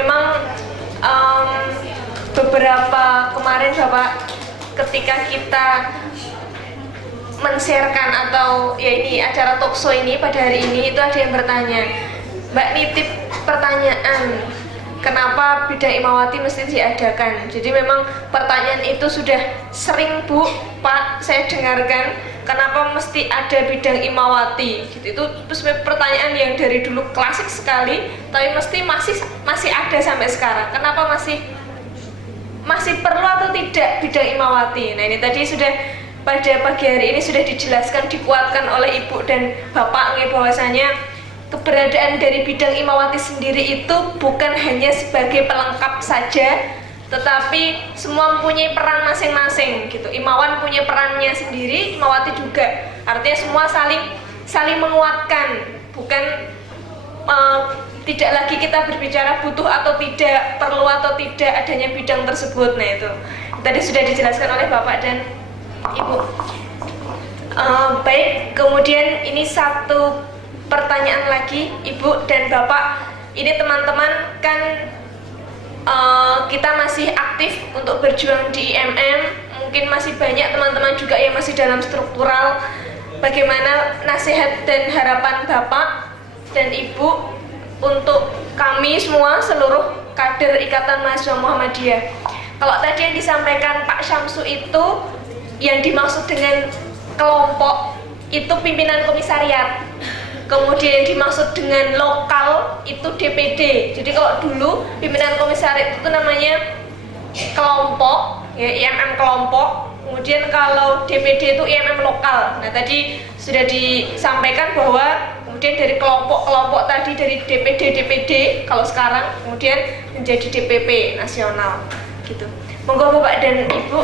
memang beberapa kemarin Bapak ketika kita men-sharekan atau ya ini acara talkshow ini pada hari ini, itu ada yang bertanya, Mbak nitip pertanyaan, kenapa bidang Imawati mesti diadakan? Jadi memang pertanyaan itu sudah sering Bu, Pak, saya dengarkan, kenapa mesti ada bidang Imawati? Gitu. Itu pertanyaan yang dari dulu klasik sekali, tapi masih ada sampai sekarang. Kenapa masih perlu atau tidak bidang Imawati? Nah ini tadi sudah pada pagi hari ini sudah dijelaskan, dikuatkan oleh Ibu dan Bapak bahwasanya keberadaan dari bidang Imawati sendiri itu bukan hanya sebagai pelengkap saja, tetapi semua mempunyai peran masing-masing gitu. Imawan punya perannya sendiri, Imawati juga. Artinya semua saling menguatkan, bukan tidak lagi kita berbicara butuh atau tidak, perlu atau tidak adanya bidang tersebut. Nah itu tadi sudah dijelaskan oleh Bapak dan Ibu. Baik, kemudian ini satu pertanyaan lagi Ibu dan Bapak. Ini teman-teman kan kita masih aktif untuk berjuang di IMM. Mungkin masih banyak teman-teman juga yang masih dalam struktural. Bagaimana nasihat dan harapan Bapak dan Ibu untuk kami semua, seluruh kader Ikatan Mahasiswa Muhammadiyah? Kalau tadi yang disampaikan Pak Syamsu itu, yang dimaksud dengan kelompok itu pimpinan komisariat. Kemudian yang dimaksud dengan lokal itu DPD. Jadi kalau dulu pimpinan komisariat itu namanya kelompok, ya IMM kelompok. Kemudian kalau DPD itu IMM lokal. Nah tadi sudah disampaikan bahwa kemudian dari kelompok-kelompok tadi, dari DPD kalau sekarang kemudian menjadi DPP nasional gitu. Monggo Bapak dan Ibu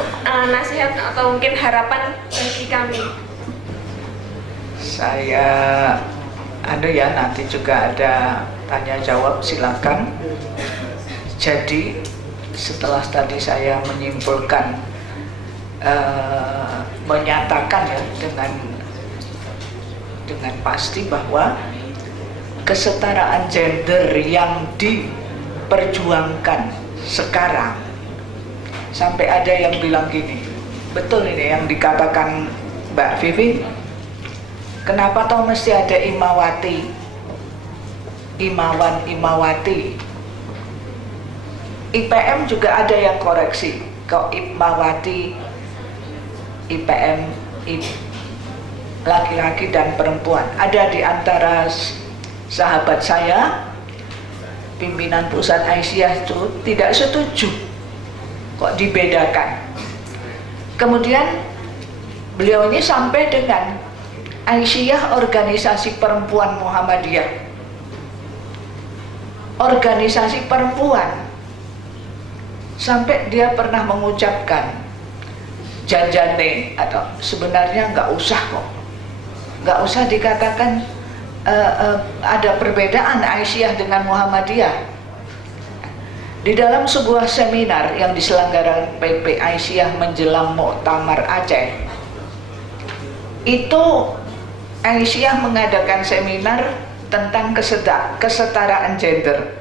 nasihat atau mungkin harapan bagi kami. Saya nanti juga ada tanya jawab, silakan. Jadi setelah tadi saya menyimpulkan, menyatakan ya dengan pasti bahwa kesetaraan gender yang diperjuangkan sekarang, sampai ada yang bilang gini, betul ini yang dikatakan Mbak Vivi, kenapa toh mesti ada Imawati, Imawan, Imawati. IPM juga ada yang koreksi, kok Imawati, IPM, laki-laki dan perempuan. Ada di antara sahabat saya, pimpinan pusat Aisyah itu tidak setuju kok dibedakan. Kemudian beliau ini sampai dengan Aisyah organisasi perempuan Muhammadiyah, organisasi perempuan, sampai dia pernah mengucapkan janjane, atau sebenarnya nggak usah kok, nggak usah dikatakan ada perbedaan Aisyah dengan Muhammadiyah. Di dalam sebuah seminar yang diselenggarakan PP Aisyah menjelang Muktamar Aceh, itu Aisyah mengadakan seminar tentang kesetaraan gender.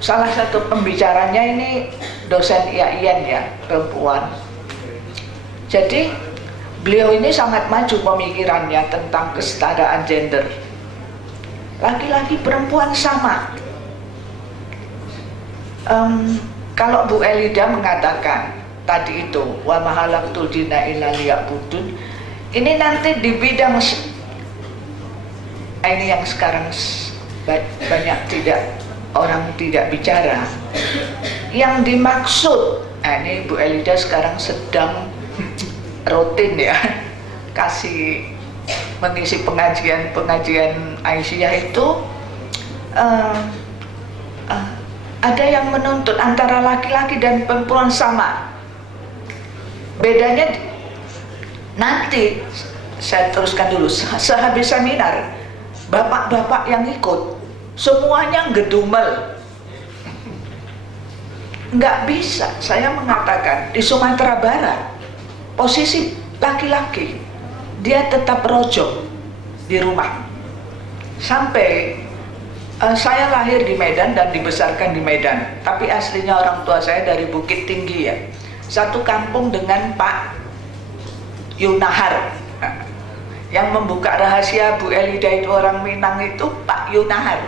Salah satu pembicaranya ini dosen IAIN ya, perempuan. Jadi beliau ini sangat maju pemikirannya tentang kesetaraan gender. Laki-laki perempuan sama. Kalau Bu Elida mengatakan tadi itu wa mahalaktul dina illa liya'budun, ini nanti di bidang ini yang sekarang banyak orang tidak bicara, yang dimaksud ini Bu Elida sekarang sedang rutin ya mengisi pengajian Aisyah itu, ada yang menuntut antara laki-laki dan perempuan sama. Bedanya nanti saya teruskan dulu, sehabis seminar bapak-bapak yang ikut semuanya ngedumel. Nggak bisa, saya mengatakan di Sumatera Barat posisi laki-laki dia tetap rojo di rumah sampai Saya lahir di Medan dan dibesarkan di Medan, tapi aslinya orang tua saya dari Bukit Tinggi ya. Satu kampung dengan Pak Yunahar. Yang membuka rahasia Bu Elida itu orang Minang itu Pak Yunahar.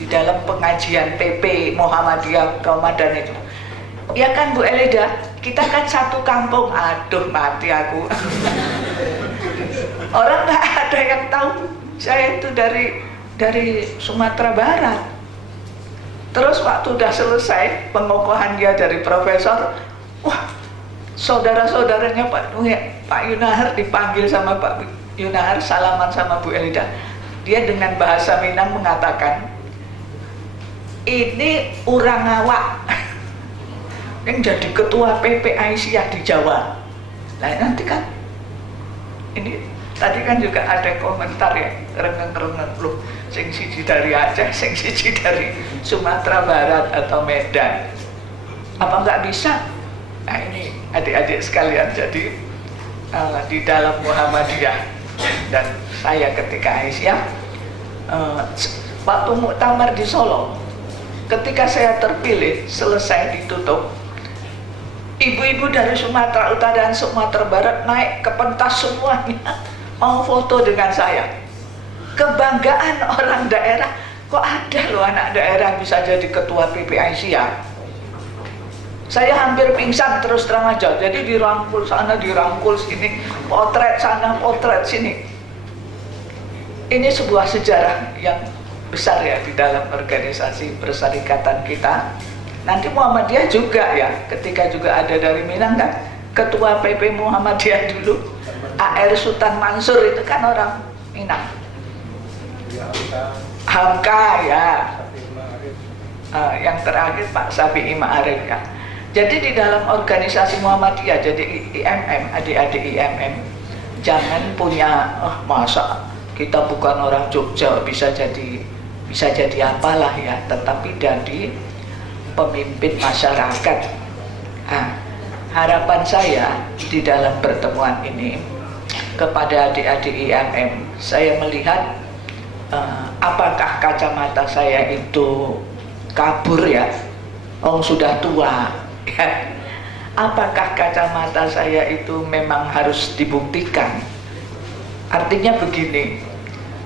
Di dalam pengajian PP Muhammadiyah Ramadan itu. Ya kan Bu Elida, kita kan satu kampung. Aduh mati aku. Orang nggak ada yang tahu saya itu dari Sumatera Barat. Terus waktu udah selesai pengokohan dia dari profesor, wah saudara-saudaranya Pak Yunahar dipanggil sama Pak Yunahar, salaman sama Bu Elida. Dia dengan bahasa Minang mengatakan, ini orang awak yang jadi ketua PP Aisyah di Jawa. Nah nanti kan ini tadi kan juga ada komentar ya, rengeng-rengeng loh, sing siji dari Aceh, sing siji dari Sumatera Barat atau Medan. Apa nggak bisa? Nah ini adik-adik sekalian, jadi di dalam Muhammadiyah dan saya ketika Aisyah, waktu muktamar di Solo, ketika saya terpilih, selesai ditutup, ibu-ibu dari Sumatera Utara dan Sumatera Barat naik ke pentas semuanya mau foto dengan saya. Kebanggaan orang daerah, kok ada loh anak daerah bisa jadi ketua PP Aisyah. Saya hampir pingsan terus terang aja, jadi dirangkul sana, dirangkul sini, potret sana, potret sini. Ini sebuah sejarah yang besar ya di dalam organisasi perserikatan kita. Nanti Muhammadiyah juga ya, ketika juga ada dari Minang kan, ketua PP Muhammadiyah dulu AR Sultan Mansur itu kan orang Minang. Hamka ya, yang terakhir Pak Safi'i Ma'arif ya. Jadi di dalam organisasi Muhammadiyah, jadi IMM, adik-adik IMM, jangan punya masa kita bukan orang Jogja bisa jadi apalah ya, tetapi jadi pemimpin masyarakat. Nah, harapan saya di dalam pertemuan ini kepada adik-adik IMM, saya melihat apakah kacamata saya itu kabur ya, sudah tua ya. Apakah kacamata saya itu memang harus dibuktikan? Artinya begini,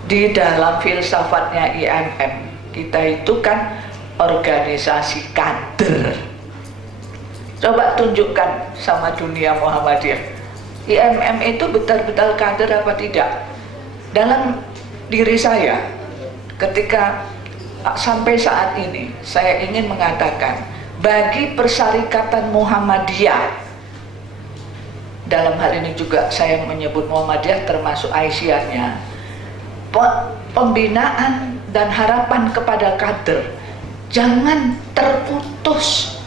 di dalam filsafatnya IMM kita itu kan organisasi kader. Coba tunjukkan sama dunia Muhammadiyah, IMM itu betul-betul kader apa tidak? Dalam diri saya, ketika sampai saat ini saya ingin mengatakan, bagi persyarikatan Muhammadiyah, dalam hal ini juga saya menyebut Muhammadiyah termasuk Aisyahnya, pembinaan dan harapan kepada kader jangan terputus.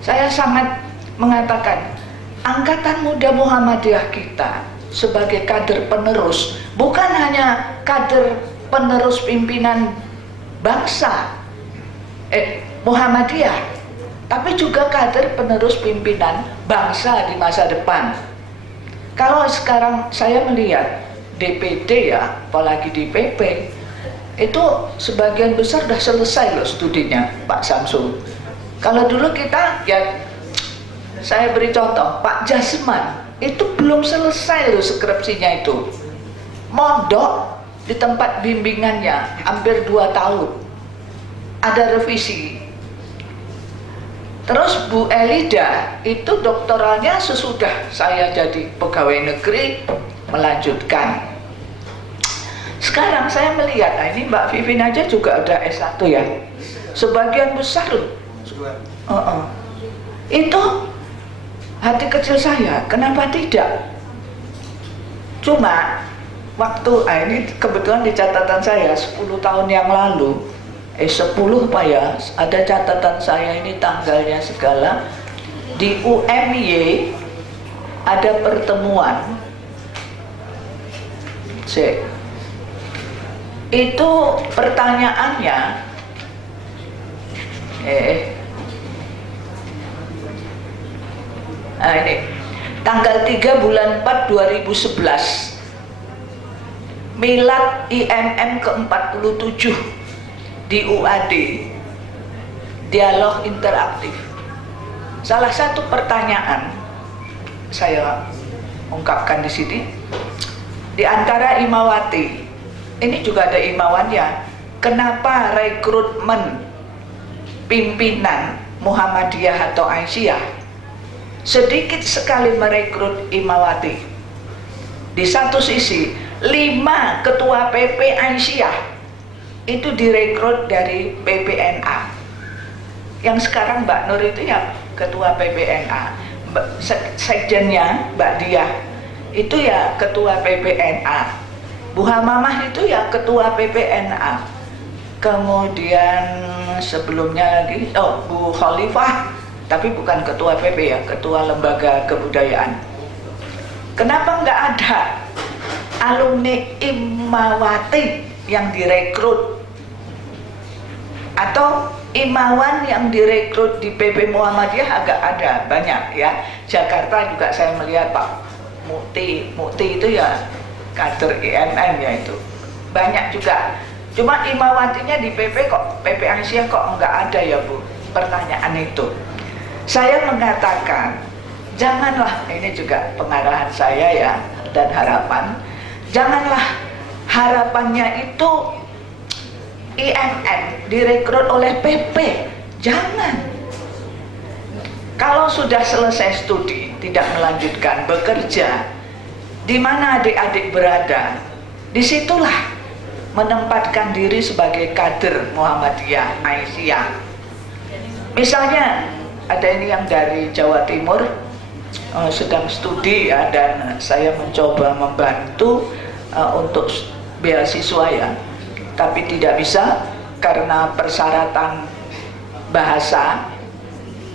Saya sangat mengatakan angkatan muda Muhammadiyah kita sebagai kader penerus, bukan hanya kader penerus pimpinan bangsa Muhammadiyah, tapi juga kader penerus pimpinan bangsa di masa depan. Kalau sekarang saya melihat DPD ya, apalagi di PP, itu sebagian besar sudah selesai loh studinya Pak Samsul. Kalau dulu kita ya, saya beri contoh, Pak Jasman itu belum selesai loh skripsinya itu, mondok di tempat bimbingannya hampir 2 tahun, ada revisi. Terus Bu Elida itu doktoralnya sesudah saya jadi pegawai negeri melanjutkan. Sekarang saya melihat, nah ini Mbak Vivin aja juga ada S1 ya, sebagian besar loh. Itu hati kecil saya, kenapa tidak? Cuma waktu, ini kebetulan di catatan saya 10 tahun yang lalu, 10 Pak ya, ada catatan saya ini tanggalnya segala, di UMY ada pertemuan itu pertanyaannya nah ini tanggal 3 bulan 4 2011, milad IMM ke-47, di UAD, dialog interaktif. Salah satu pertanyaan saya ungkapkan di sini, di antara imawati, ini juga ada imawannya, kenapa rekrutmen pimpinan Muhammadiyah atau Aisyah sedikit sekali merekrut imawati? Di satu sisi 5 ketua PP Aisyah itu direkrut dari PPNA. Yang sekarang Mbak Nur itu ya ketua PPNA, sekjennya Mbak Diah itu ya ketua PPNA, Bu Hamamah itu ya ketua PPNA. Kemudian sebelumnya lagi Bu Khalifah, tapi bukan ketua PP ya, ketua lembaga kebudayaan. Kenapa nggak ada alumni Imawati yang direkrut atau imawan yang direkrut di PP Muhammadiyah? Agak ada banyak ya. Jakarta juga saya melihat Pak Mukti itu ya kader IMM ya, itu banyak juga. Cuma imawatinya di PP kok, PP Aisyah kok nggak ada ya Bu? Pertanyaan itu. Saya mengatakan janganlah, ini juga pengarahan saya ya dan harapan, janganlah harapannya itu IMM direkrut oleh PP. Jangan. Kalau sudah selesai studi, tidak melanjutkan bekerja, di mana adik-adik berada, disitulah menempatkan diri sebagai kader Muhammadiyah Aisyah. Misalnya ada ini yang dari Jawa Timur sedang studi ya, dan saya mencoba membantu untuk beasiswa ya, tapi tidak bisa karena persyaratan bahasa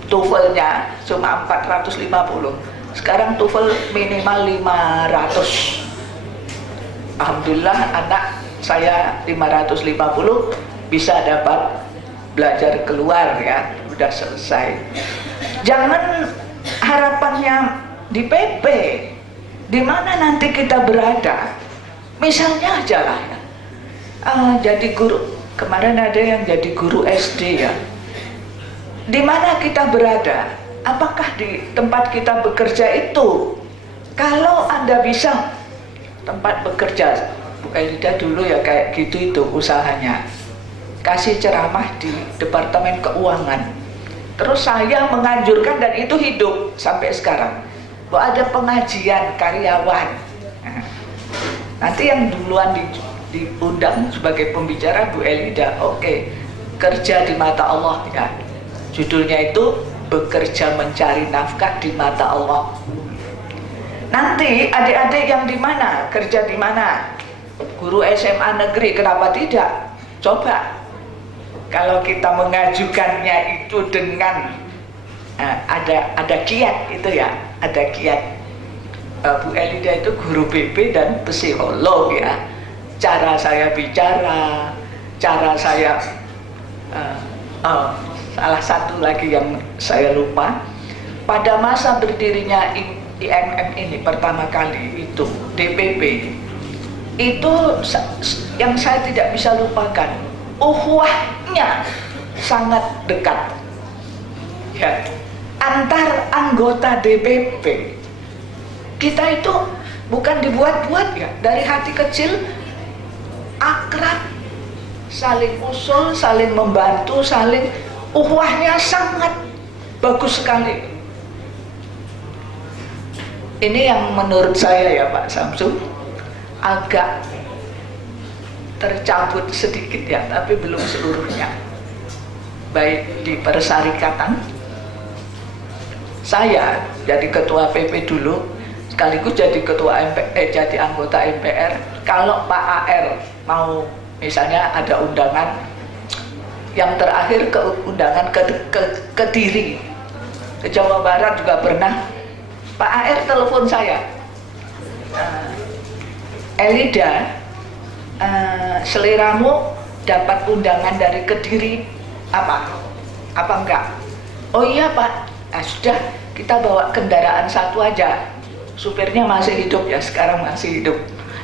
TOEFL-nya cuma 450. Sekarang TOEFL minimal 500. Alhamdulillah anak saya 550 bisa dapat belajar keluar ya, udah selesai. Jangan harapannya di PP, di mana nanti kita berada. Misalnya aja lah ya, jadi guru, kemarin ada yang jadi guru SD ya. Di mana kita berada? Apakah di tempat kita bekerja itu? Kalau Anda bisa tempat bekerja, Bu Elida dulu ya kayak gitu itu usahanya, kasih ceramah di Departemen Keuangan. Terus saya menganjurkan, dan itu hidup sampai sekarang, bahwa ada pengajian karyawan. Nanti yang duluan diundang sebagai pembicara Bu Elida, oke, kerja di mata Allah ya. Judulnya itu bekerja mencari nafkah di mata Allah. Nanti adik-adik yang di mana, kerja di mana? Guru SMA negeri, kenapa tidak? Coba. Kalau kita mengajukannya itu dengan ada kiat itu ya, ada kiat. Bu Elida itu guru BP dan psikolog ya. Cara saya bicara, cara saya salah satu lagi yang saya lupa, pada masa berdirinya IMM ini pertama kali itu DPP, itu yang saya tidak bisa lupakan, ukhuwahnya sangat dekat ya, antar anggota DPP. Kita itu bukan dibuat-buat ya, dari hati kecil akrab, saling usul, saling membantu, saling, ukhuwahnya sangat bagus sekali. Ini yang menurut saya ya Pak Samsul agak tercabut sedikit ya, tapi belum seluruhnya. Baik di persyarikatan, saya jadi ketua PP dulu, sekaligus jadi ketua jadi anggota MPR. Kalau Pak AR mau misalnya ada undangan, yang terakhir undangan ke Kediri, ke Jawa Barat juga pernah, Pak AR telepon saya, Elida, seliramu dapat undangan dari Kediri apa enggak? Oh iya Pak, sudah, kita bawa kendaraan satu aja, supirnya masih hidup ya, sekarang masih hidup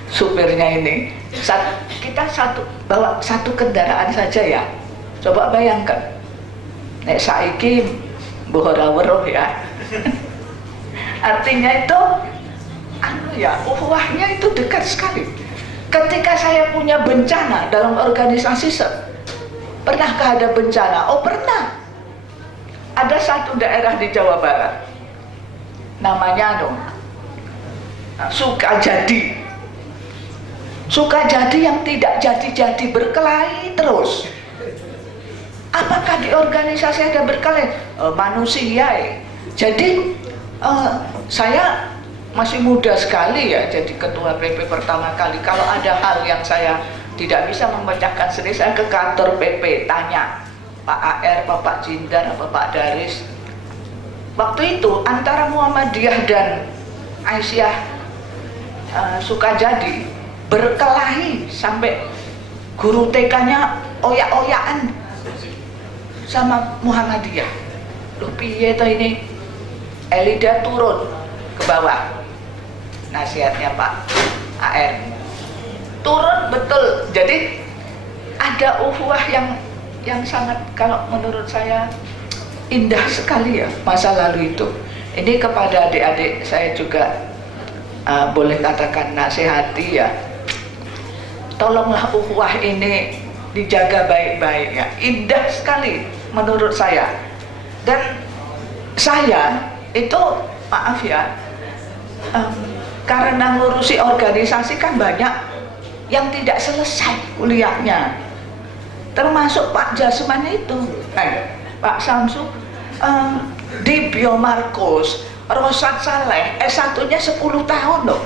supirnya ini. Kita bawa satu kendaraan saja ya, Coba bayangkan, nek saiki bohora weruh ya. Artinya itu, ukhuwahnya itu dekat sekali. Ketika saya punya bencana dalam organisasi, pernahkah ada bencana? Oh pernah. Ada satu daerah di Jawa Barat, namanya Sukajadi. Sukajadi yang tidak jadi-jadi, berkelahi terus. Apakah di organisasi ada berkelahi? Manusia ya. Jadi saya masih muda sekali ya, jadi ketua PP pertama kali. Kalau ada hal yang saya tidak bisa memecahkan sendiri, saya ke kantor PP tanya Pak AR, Pak Jindar, Pak Daris. Waktu itu antara Muhammadiyah dan Aisyah Sukajadi berkelahi sampai guru TK-nya oyak-oyakan sama Muhammadiyah. Loh piye toh ini? Elida turun ke bawah. Nasihatnya Pak AR. Turun betul. Jadi ada ukhuwah yang sangat, kalau menurut saya indah sekali ya masa lalu itu. Ini kepada adik-adik saya juga boleh katakan nasihati ya. Tolonglah ukhuwah ini dijaga baik-baik ya. Indah sekali menurut saya. Dan saya itu maaf ya, karena ngurusi organisasi kan banyak yang tidak selesai kuliahnya, termasuk Pak Jasman itu, Pak Samsu di Biomarkus, Rosat Saleh S1-nya 10 tahun loh.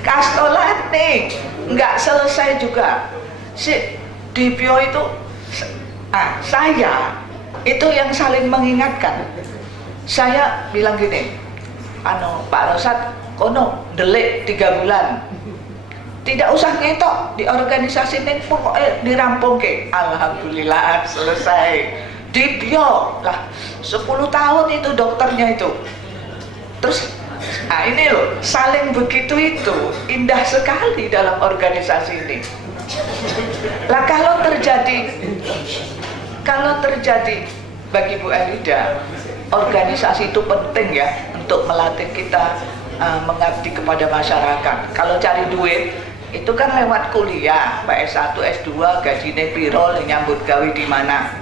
Kastolani nggak selesai juga. Di Bio itu saya itu yang saling mengingatkan. Saya bilang gini, Pak Rosat kono delik 3 bulan, tidak usah ngetok di organisasi ini, pokoknya dirampung ke. Alhamdulillah selesai. Di Bio lah 10 tahun itu dokternya itu. Terus ini loh, saling begitu itu indah sekali dalam organisasi ini. Lah kalau terjadi bagi Bu Elida, organisasi itu penting ya untuk melatih kita mengabdi kepada masyarakat. Kalau cari duit itu kan lewat kuliah, S1, S2, gajinya piro, nyambut gawe di mana.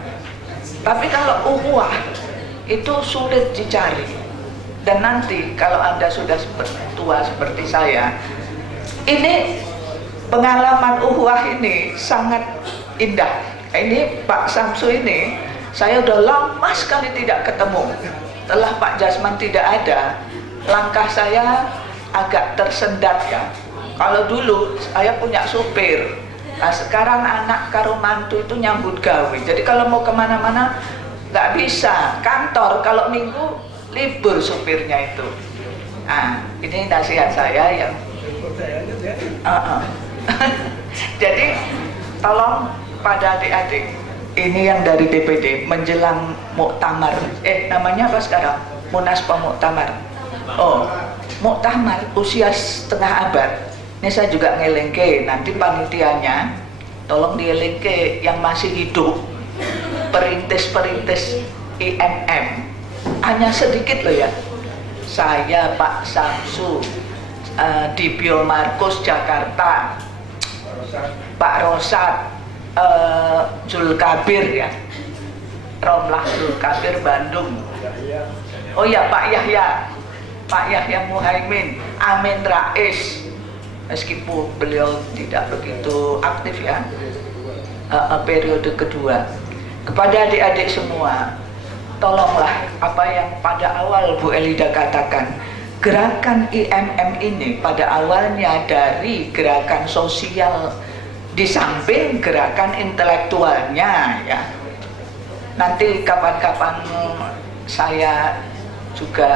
Tapi kalau ukhuwah itu sulit dicari. Dan nanti kalau Anda sudah tua seperti saya, ini pengalaman ukhuwah ini sangat indah. Ini Pak Samsu ini saya udah lama sekali tidak ketemu. Setelah Pak Jasman tidak ada, langkah saya agak tersendat ya. Kalau dulu saya punya supir, nah sekarang anak karo mantu itu nyambut gawe. Jadi kalau mau kemana-mana nggak bisa. Kantor kalau minggu libur supirnya itu. Nah ini nasihat saya yang jadi tolong pada adik-adik ini yang dari DPD menjelang muktamar, namanya apa sekarang? Munas Pemuktamar. Oh, muktamar usia setengah abad. Ini saya juga ngelengke, nanti panitianya tolong dielengke yang masih hidup, perintis-perintis IMM, hanya sedikit loh ya. Saya Pak Samsu di Biomarkus Jakarta, Pak Rosat, Zulkabir ya, Romlah Zulkabir Bandung. Oh ya Pak Yahya Muhaimin, Amin Rais, meskipun beliau tidak begitu aktif ya periode kedua. Kepada adik-adik semua, tolonglah apa yang pada awal Bu Elida katakan, gerakan IMM ini pada awalnya dari gerakan sosial di samping gerakan intelektualnya ya. Nanti kapan-kapan saya juga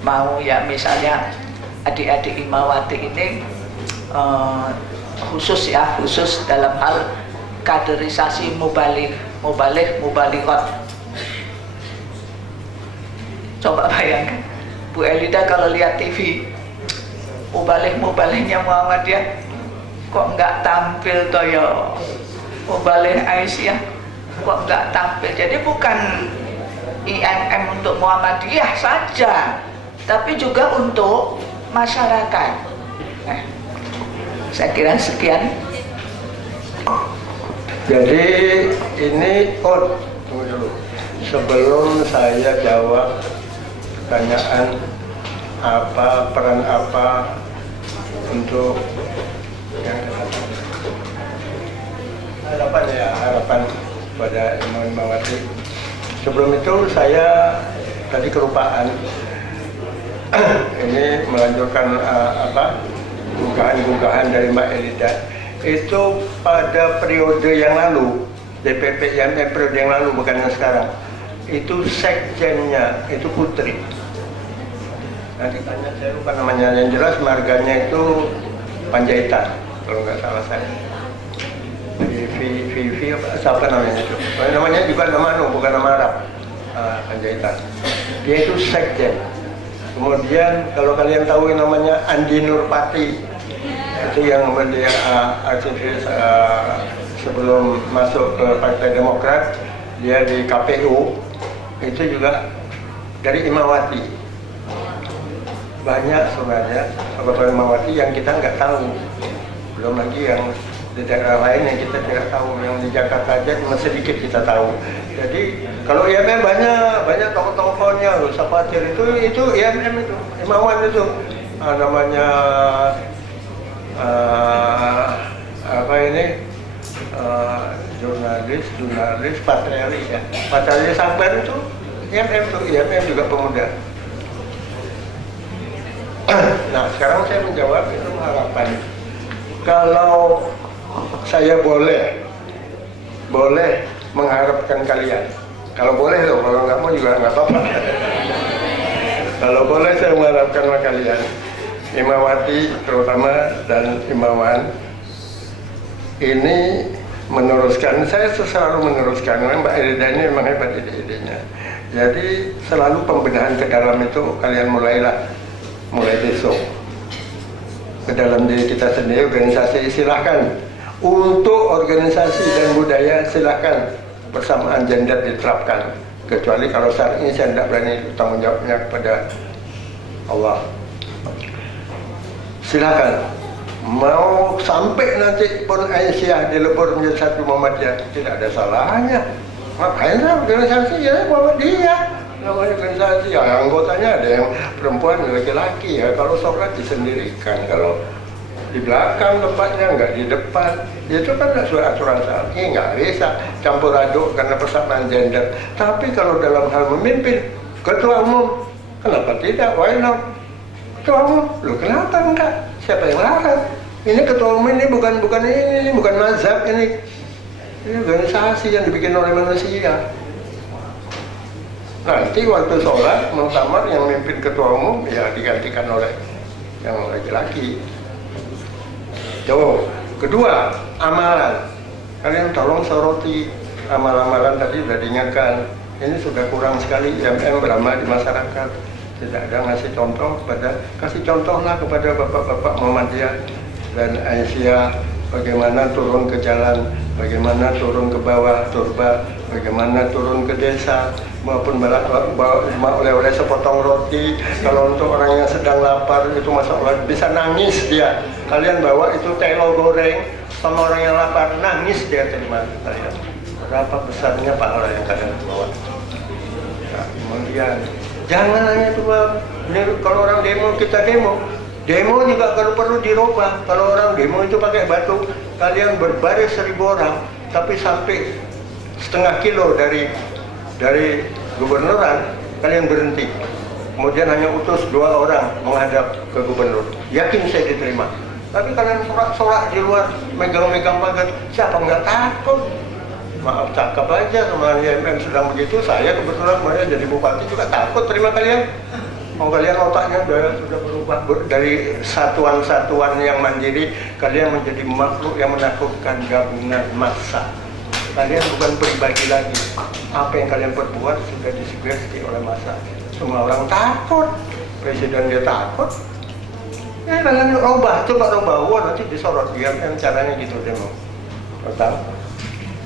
mau ya, misalnya adik-adik Himawati ini khusus dalam hal kaderisasi mubalighat. Coba bayangkan Bu Elida kalau lihat TV, mubalihnya Muhammadiyah kok nggak tampil toh ya. Mubalih Aisyah kok nggak tampil. Jadi bukan IMM untuk Muhammadiyah saja, tapi juga untuk masyarakat. Saya kira sekian. Jadi ini tunggu dulu. Sebelum saya jawab pertanyaan peran apa untuk yang harapan pada Imam Imamati. Sebelum itu saya tadi kelupaan ini melanjutkan unggahan dari Mbak Elida. Itu pada periode yang lalu, DPP IMM periode yang lalu, bukan yang sekarang. Itu sekjennya itu Putri. Nanti tanya, saya lupa namanya, yang jelas marganya itu Panjaitan kalau nggak salah saya. Vivi apa namanya itu? Namanya juga nama bukan nama Arab. Panjaitan. Dia itu sekjen. Kemudian kalau kalian tahu yang namanya Andi Nurpati, itu yang dia aktivis sebelum masuk ke Partai Demokrat, dia di KPU, itu juga dari Imawati. Banyak sebenarnya anggota Imawati yang kita nggak tahu, belum lagi yang di daerah lain yang kita tidak tahu, yang di Jakarta aja masih sedikit kita tahu. Jadi kalau IMM banyak tokoh-tokohnya, loh, Sapatir itu IMM itu, Imawan itu namanya jurnalis Patriali ya, Patriali Sabar itu IMM tuh, IMM juga pemuda. Nah sekarang saya menjawab itu harapan. Kalau saya boleh mengharapkan kalian, kalau boleh loh, kalau nggak mau juga nggak apa-apa. Kalau boleh saya mengharapkan kalian, Imawati terutama dan Imawan ini meneruskan, saya selalu meneruskan, Mbak Elida ini memang hebat ide-idenya. Jadi selalu pembenahan ke dalam itu kalian mulai besok. Ke dalam diri kita sendiri, organisasi silahkan. Untuk organisasi dan budaya silahkan persamaan gender diterapkan. Kecuali kalau saat ini saya tidak berani tanggung jawabnya kepada Allah. Silakan. Mau sampai nanti pun Aisyah dilebur menjadi satu Muhammadiyah, tidak ada salahnya. Ngapain lah organisasi ya Muhammadiyah? Namanya organisasi, ya anggotanya ada yang perempuan, laki-laki ya. Kalau sholat disendirikan, kalau di belakang tempatnya, nggak di depan. Itu kan sudah aturan syar'i, nggak bisa campur aduk karena persamaan gender. Tapi kalau dalam hal memimpin, ketua umum, kenapa tidak? Why not? Ketua umum, lu kenapa enggak? Siapa yang larang? Ini ketua umum ini bukan mazhab ini. Ini organisasi yang dibikin oleh manusia. Nanti waktu sholat, muktamar yang memimpin ketua umum ya digantikan oleh yang laki-laki. Tuh, kedua, amalan. Kalian tolong soroti amalan-amalan tadi sudah diingatkan. Ini sudah kurang sekali IMM beramal di masyarakat. Tidak ada ngasih contoh kasih contohlah kepada bapak-bapak Muhammadiyah dan Aisyah, bagaimana turun ke jalan, bagaimana turun ke bawah turba, bagaimana turun ke desa, maupun bawa oleh-oleh sepotong roti. Kalau untuk orang yang sedang lapar itu Masya Allah bisa nangis dia. Kalian bawa itu telo goreng sama orang yang lapar, nangis dia terima kalian. Berapa besarnya pahala yang kalian bawa. Nah, kemudian jangan hanya cuma kalau orang demo kita demo juga kalau perlu dirubah. Kalau orang demo itu pakai batu, kalian berbaris 1000 orang, tapi sampai setengah kilo dari gubernuran kalian berhenti. Kemudian hanya utus 2 orang menghadap ke gubernur. Yakin saya diterima. Tapi kalian sorak-sorak di luar, megang-megang pagar, siapa nggak takut? Maaf cakap aja sama IMM sedang begitu, saya kebetulan jadi bupati juga takut terima kalian. Mau kalian otaknya sudah berubah dari satuan-satuan yang mandiri, kalian menjadi makhluk yang menakutkan gabungan massa. Kalian bukan pribadi lagi. Apa yang kalian perbuat sudah disugesti oleh massa. Semua orang takut, presiden dia takut. Ya kalian coba robah, wah nanti disorot dia, kan caranya gitu demo. Tahu?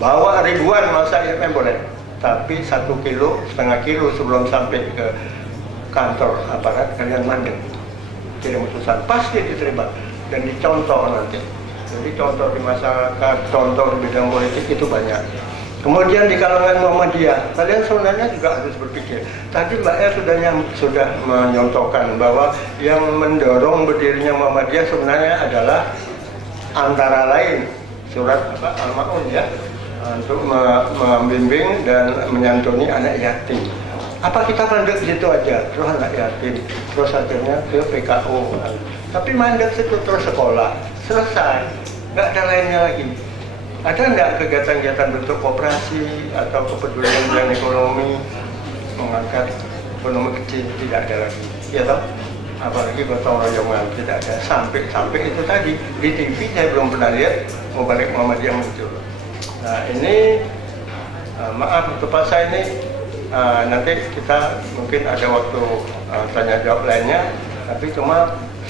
bawa ribuan masa IMM boleh, tapi 1,5 kilo sebelum sampai ke kantor aparat kalian mandek kirim utusan, pasti diterima dan dicontoh nanti. Jadi contoh di masyarakat, contoh di bidang politik itu banyak. Kemudian di kalangan Muhammadiyah, kalian sebenarnya juga harus berpikir. Tadi Mbak Er sudah menyontohkan bahwa yang mendorong berdirinya Muhammadiyah sebenarnya adalah antara lain surat Al-Maun ya, untuk membimbing dan menyantuni anak yatim. Apa kita mandek di situ aja, terus anak yatim, terus akhirnya ke PKO. Tapi mandek situ terus sekolah, selesai, nggak ada lainnya lagi. Ada nggak kegiatan-kegiatan bentuk koperasi atau kepedulian bidang ekonomi, mengangkat ekonomi kecil? Tidak ada lagi, ya toh? Apalagi gotong royongan, tidak ada. Sampai itu tadi di TV saya belum pernah lihat Mubalik Muhammadiyah muncul. Nah ini maaf untuk Pak saya ini nanti kita mungkin ada waktu tanya jawab lainnya, tapi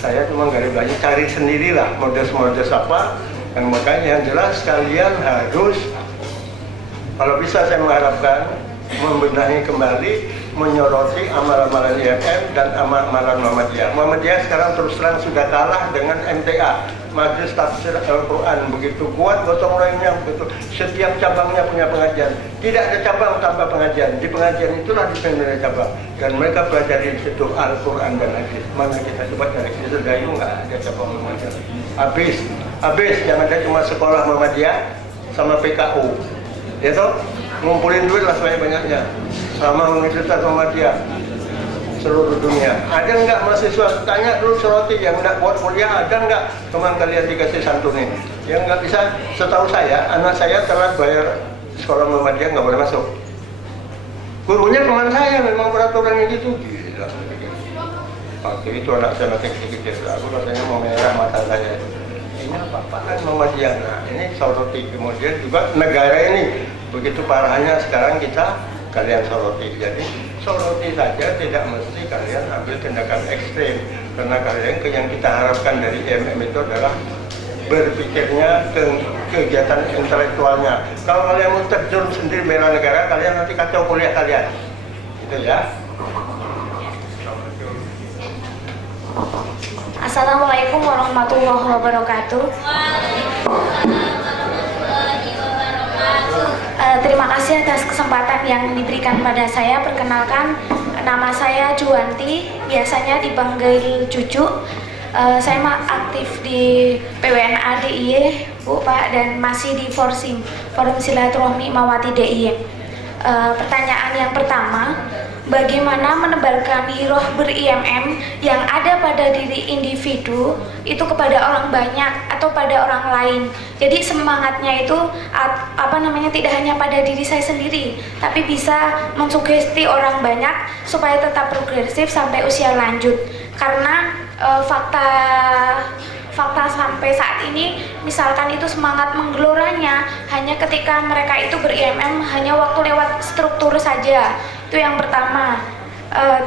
saya cuma garis cari sendirilah modus-modus apa. Dan makanya yang jelas kalian harus, kalau bisa saya mengharapkan, membenahi kembali, menyoroti amal-amalan IMM dan amal-amalan Muhammadiyah. Muhammadiyah sekarang terus terang sudah kalah dengan MTA, Majelis Tafsir Al-Quran, begitu kuat gotong royongnya, begitu setiap cabangnya punya pengajian. Tidak ada cabang tanpa pengajian. Di pengajian itulah dipimpin cabang, dan mereka belajar di situ Al-Quran dan hadis. Mana kita coba cari di Sedayu nggak ada cabang Muhammadiyah. Habis yang ada cuma sekolah Muhammadiyah sama PKU, ya toh, ngumpulin duit lah sebanyak-banyaknya sama Universitas Muhammadiyah seluruh dunia. Ada nggak mahasiswa, tanya dulu soroti yang nggak buat kuliah, ada nggak teman kalian dikasih santunin? Yang nggak bisa, setahu saya, anak saya telat bayar sekolah Muhammadiyah nggak boleh masuk. Gurunya teman saya, memang peraturannya gitu. Gila. Oke, itu anak saya masih kecil, aku rasanya mau merah mata saya. Ini apa-apaan Muhammadiyah? Nah, ini soroti. Kemudian juga negara ini begitu parahnya sekarang kalian soroti. Jadi soroti saja, tidak mesti kalian ambil tindakan ekstrim, karena kalian yang kita harapkan dari IMM itu adalah berpikirnya ke kegiatan intelektualnya. Kalau kalian mau terjun sendiri bela negara, kalian nanti kacau kuliah kalian. Itu ya. Assalamualaikum warahmatullahi wabarakatuh. Terima kasih atas kesempatan yang diberikan pada saya. Perkenalkan, nama saya Juwanti, biasanya dipanggil Cucu. Saya aktif di PWNA DIY, Bu, Pak, dan masih di Forsim, Forum Silaturahmi Mawati DIY. Pertanyaan yang pertama, bagaimana menebarkan hiroh ber-IMM yang ada pada diri individu itu kepada orang banyak atau pada orang lain. Jadi semangatnya itu tidak hanya pada diri saya sendiri, tapi bisa mensugesti orang banyak supaya tetap progresif sampai usia lanjut. Karena fakta sampai saat ini, misalkan itu semangat menggeloranya hanya ketika mereka itu ber-IMM hanya waktu lewat struktur saja. Itu yang pertama.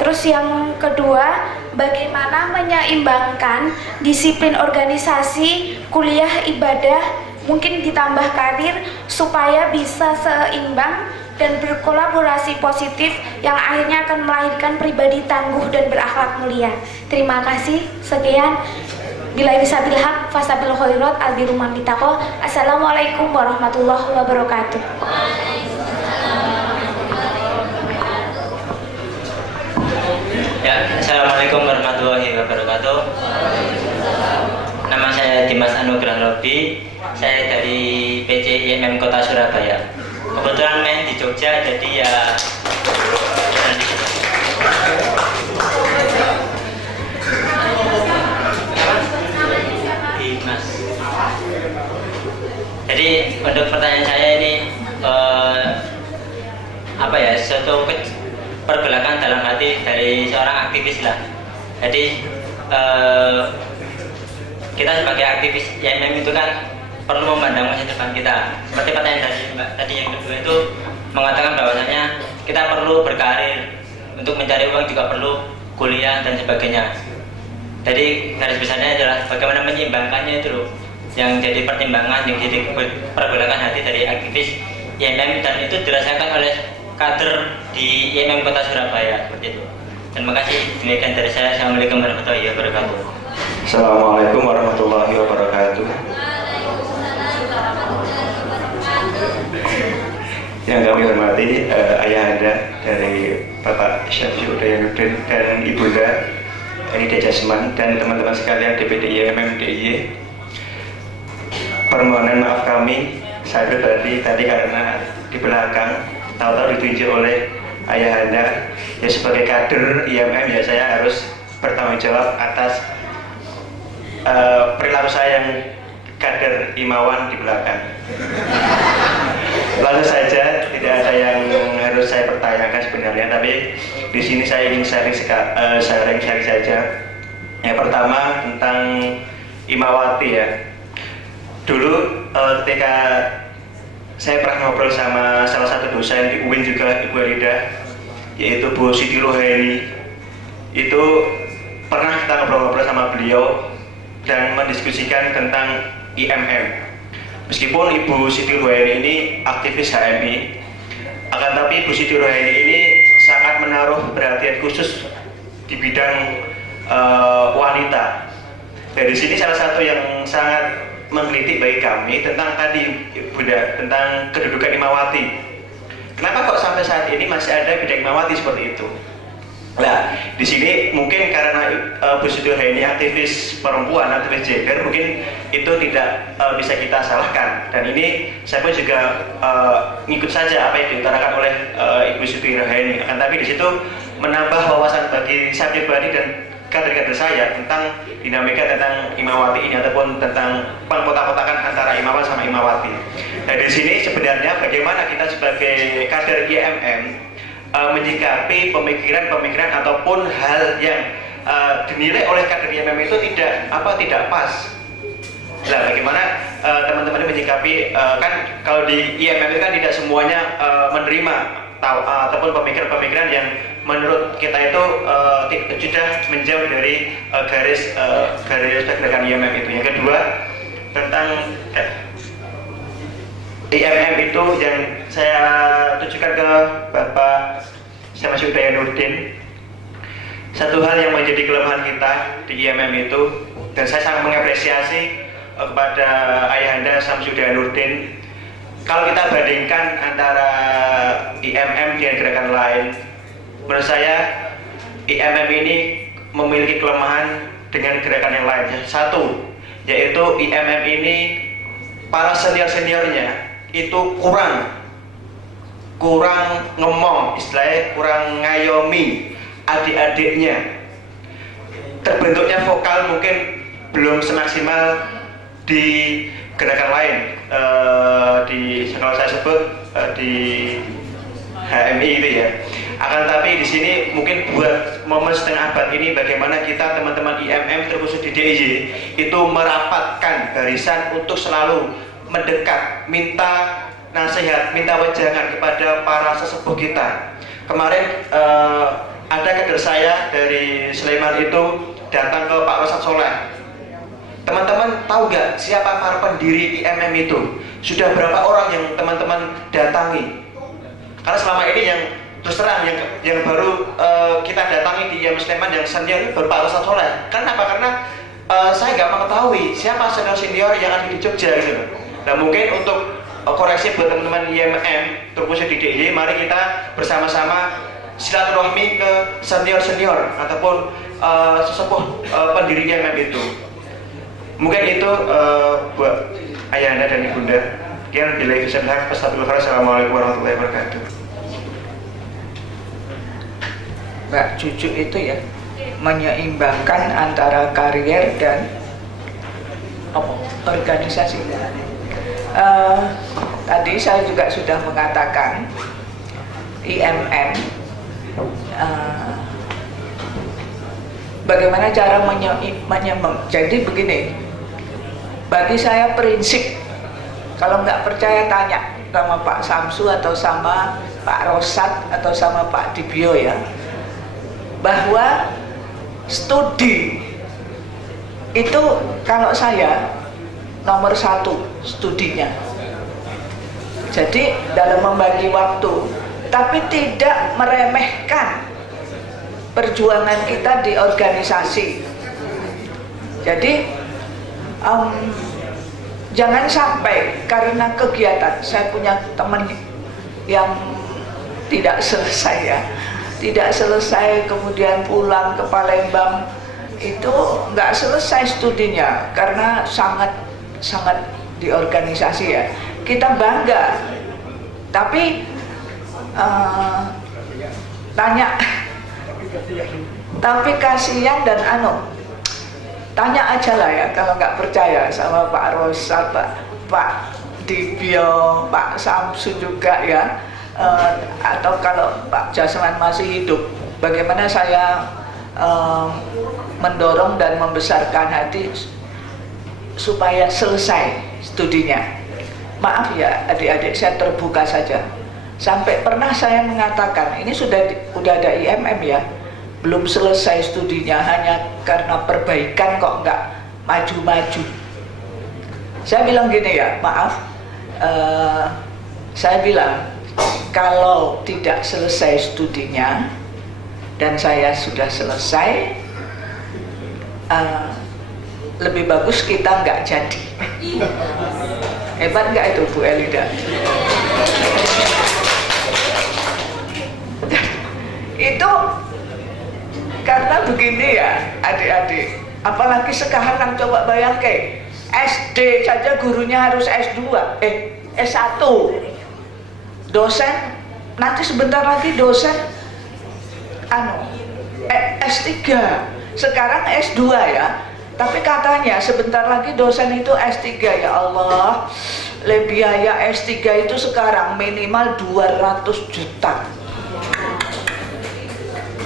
Terus yang kedua, bagaimana menyeimbangkan disiplin organisasi, kuliah, ibadah, mungkin ditambah karir supaya bisa seimbang dan berkolaborasi positif yang akhirnya akan melahirkan pribadi tangguh dan berakhlak mulia. Terima kasih. Sekian. Bila bisa bilhaq, fasabil khairat, albiruman bitaqwa. Assalamualaikum warahmatullahi wabarakatuh. Ya, Assalamualaikum warahmatullahi wabarakatuh. Nama saya Dimas Anugrah Robi. Saya dari PC IMM Kota Surabaya. Kebetulan main di Jogja, jadi ya Dimas. Jadi untuk pertanyaan saya ini suatu pergolakan dalam hati dari seorang aktivis lah. Jadi kita sebagai aktivis IMM itu kan perlu memandang masa depan kita. Seperti pertanyaan dari Mbak tadi yang kedua itu mengatakan bahwasanya kita perlu berkarir, untuk mencari uang juga perlu kuliah dan sebagainya. Jadi garis besarnya adalah bagaimana menyeimbangkannya itu loh, yang jadi pertimbangan, yang jadi pergolakan hati dari aktivis IMM, dan itu dirasakan oleh kader di IMM Kota Surabaya seperti itu. Terima kasih, demikian dari saya. Assalamualaikum warahmatullahi wabarakatuh. Assalamualaikum warahmatullahi wabarakatuh. Yang kami hormati ayahanda dari Bapak Syafii Udayanuddin dan Ibunda Eni Jasman dan teman-teman sekalian DPD IMM DIY. Permohonan maaf kami, saya pribadi tadi karena di belakang tahu-tahu ditunjuk oleh ayahanda ya sebagai kader IMM, ya saya harus bertanggung jawab atas perilaku saya yang kader Imawan di belakang. Lalu saja, tidak ada yang harus saya pertanyakan sebenarnya, tapi di sini saya ingin sharing saja. Yang pertama tentang Imawati ya. Dulu ketika saya pernah ngobrol sama salah satu dosen di UIN juga, Ibu Elida, yaitu Bu Siti Rohaini. Itu pernah kita ngobrol-ngobrol sama beliau dan mendiskusikan tentang IMM. Meskipun Ibu Siti Rohaini ini aktivis HMI, akan tapi Ibu Siti Rohaini ini sangat menaruh perhatian khusus di bidang wanita. Dari sini salah satu yang sangat menggelitik bagi kami tentang tadi Bunda, tentang kedudukan Imawati. Kenapa kok sampai saat ini masih ada bidang Imawati seperti itu? Nah, di sini mungkin karena Bu Siti Rohaini aktivis perempuan, aktivis gender, mungkin itu tidak bisa kita salahkan. Dan ini saya pun juga ngikut saja apa yang diutarakan oleh Ibu Siti Rohaini. Akan tapi di situ menambah wawasan bagi saya pribadi dan kader-kader saya tentang dinamika tentang Imawati ini ataupun tentang pengkotak-kotakan antara Imawan sama Imawati. Nah, di sini sebenarnya bagaimana kita sebagai kader IMM menyikapi pemikiran-pemikiran ataupun hal yang dinilai oleh kader IMM itu tidak pas. Nah, bagaimana teman-teman menyikapi kan kalau di IMM itu kan tidak semuanya menerima ataupun pemikiran-pemikiran yang menurut kita itu sudah menjauh dari garis pergerakan IMM itu. Yang kedua tentang IMM itu yang saya tujukan ke Bapak Syafii Udayanuddin, satu hal yang menjadi kelemahan kita di IMM itu, dan saya sangat mengapresiasi kepada ayahanda Syafii Udayanuddin. Kalau kita bandingkan antara IMM dengan gerakan lain, menurut saya IMM ini memiliki kelemahan dengan gerakan yang lain. Satu, yaitu IMM ini para senior-seniornya itu kurang ngomong, istilahnya kurang ngayomi adik-adiknya. Terbentuknya vokal mungkin belum semaksimal di gerakan lain, kalau saya sebut di HMI itu ya. Akan tapi di sini mungkin buat momen setengah abad ini bagaimana kita teman-teman IMM terkhusus di DIY itu merapatkan barisan untuk selalu mendekat, minta nasihat, minta wejangan kepada para sesepuh kita. Kemarin ada kader saya dari Sleman itu datang ke Pak Rosat Soleh. Teman-teman tahu nggak siapa para pendiri IMM itu? Sudah berapa orang yang teman-teman datangi? Karena selama ini yang terus terang yang baru kita datangi di IMM Sleman yang senior baru Pak Rosat Soleh. Kenapa? Karena saya nggak mengetahui siapa senior-senior yang ada di Jogja gitu. Nah, mungkin untuk koreksi buat teman-teman IMM terkhusus di DIY, mari kita bersama-sama silaturahmi ke senior-senior ataupun sesepuh pendiri IMM itu. Mungkin itu buat ayahanda dan ibunda. Sekian, bila itu saya Assalamualaikum warahmatullahi wabarakatuh. Mbak Cucu itu ya menyeimbangkan antara karier dan organisasi. Tadi saya juga sudah mengatakan IMM bagaimana cara jadi begini, bagi saya prinsip, kalau nggak percaya tanya sama Pak Samsu atau sama Pak Rosat atau sama Pak Dibio ya, bahwa studi itu kalau saya nomor 1 studinya. Jadi dalam membagi waktu, tapi tidak meremehkan perjuangan kita di organisasi. Jadi jangan sampai karena kegiatan, saya punya teman yang tidak selesai ya, tidak selesai kemudian pulang ke Palembang, itu nggak selesai studinya karena sangat di organisasi ya. Kita bangga, tapi tanya, tapi kasihan dan tanya aja lah ya kalau nggak percaya sama Pak Rosa, Pak Dibio, Pak Samsu juga ya, atau kalau Pak Jasman masih hidup, bagaimana saya mendorong dan membesarkan hati supaya selesai studinya. Maaf ya adik-adik, saya terbuka saja. Sampai pernah saya mengatakan, ini sudah ada IMM ya, belum selesai studinya hanya karena perbaikan kok nggak maju-maju. Saya bilang gini ya, maaf, saya bilang kalau tidak selesai studinya dan saya sudah selesai, lebih bagus kita nggak jadi. Hebat nggak itu Bu Elida? Itu karena begini ya adik-adik, apalagi sekarang coba bayangkan, SD saja gurunya harus S2, S1, dosen nanti sebentar lagi dosen S3, sekarang S2 ya, tapi katanya sebentar lagi dosen itu S3. Ya Allah, biaya S3 itu sekarang minimal 200 juta.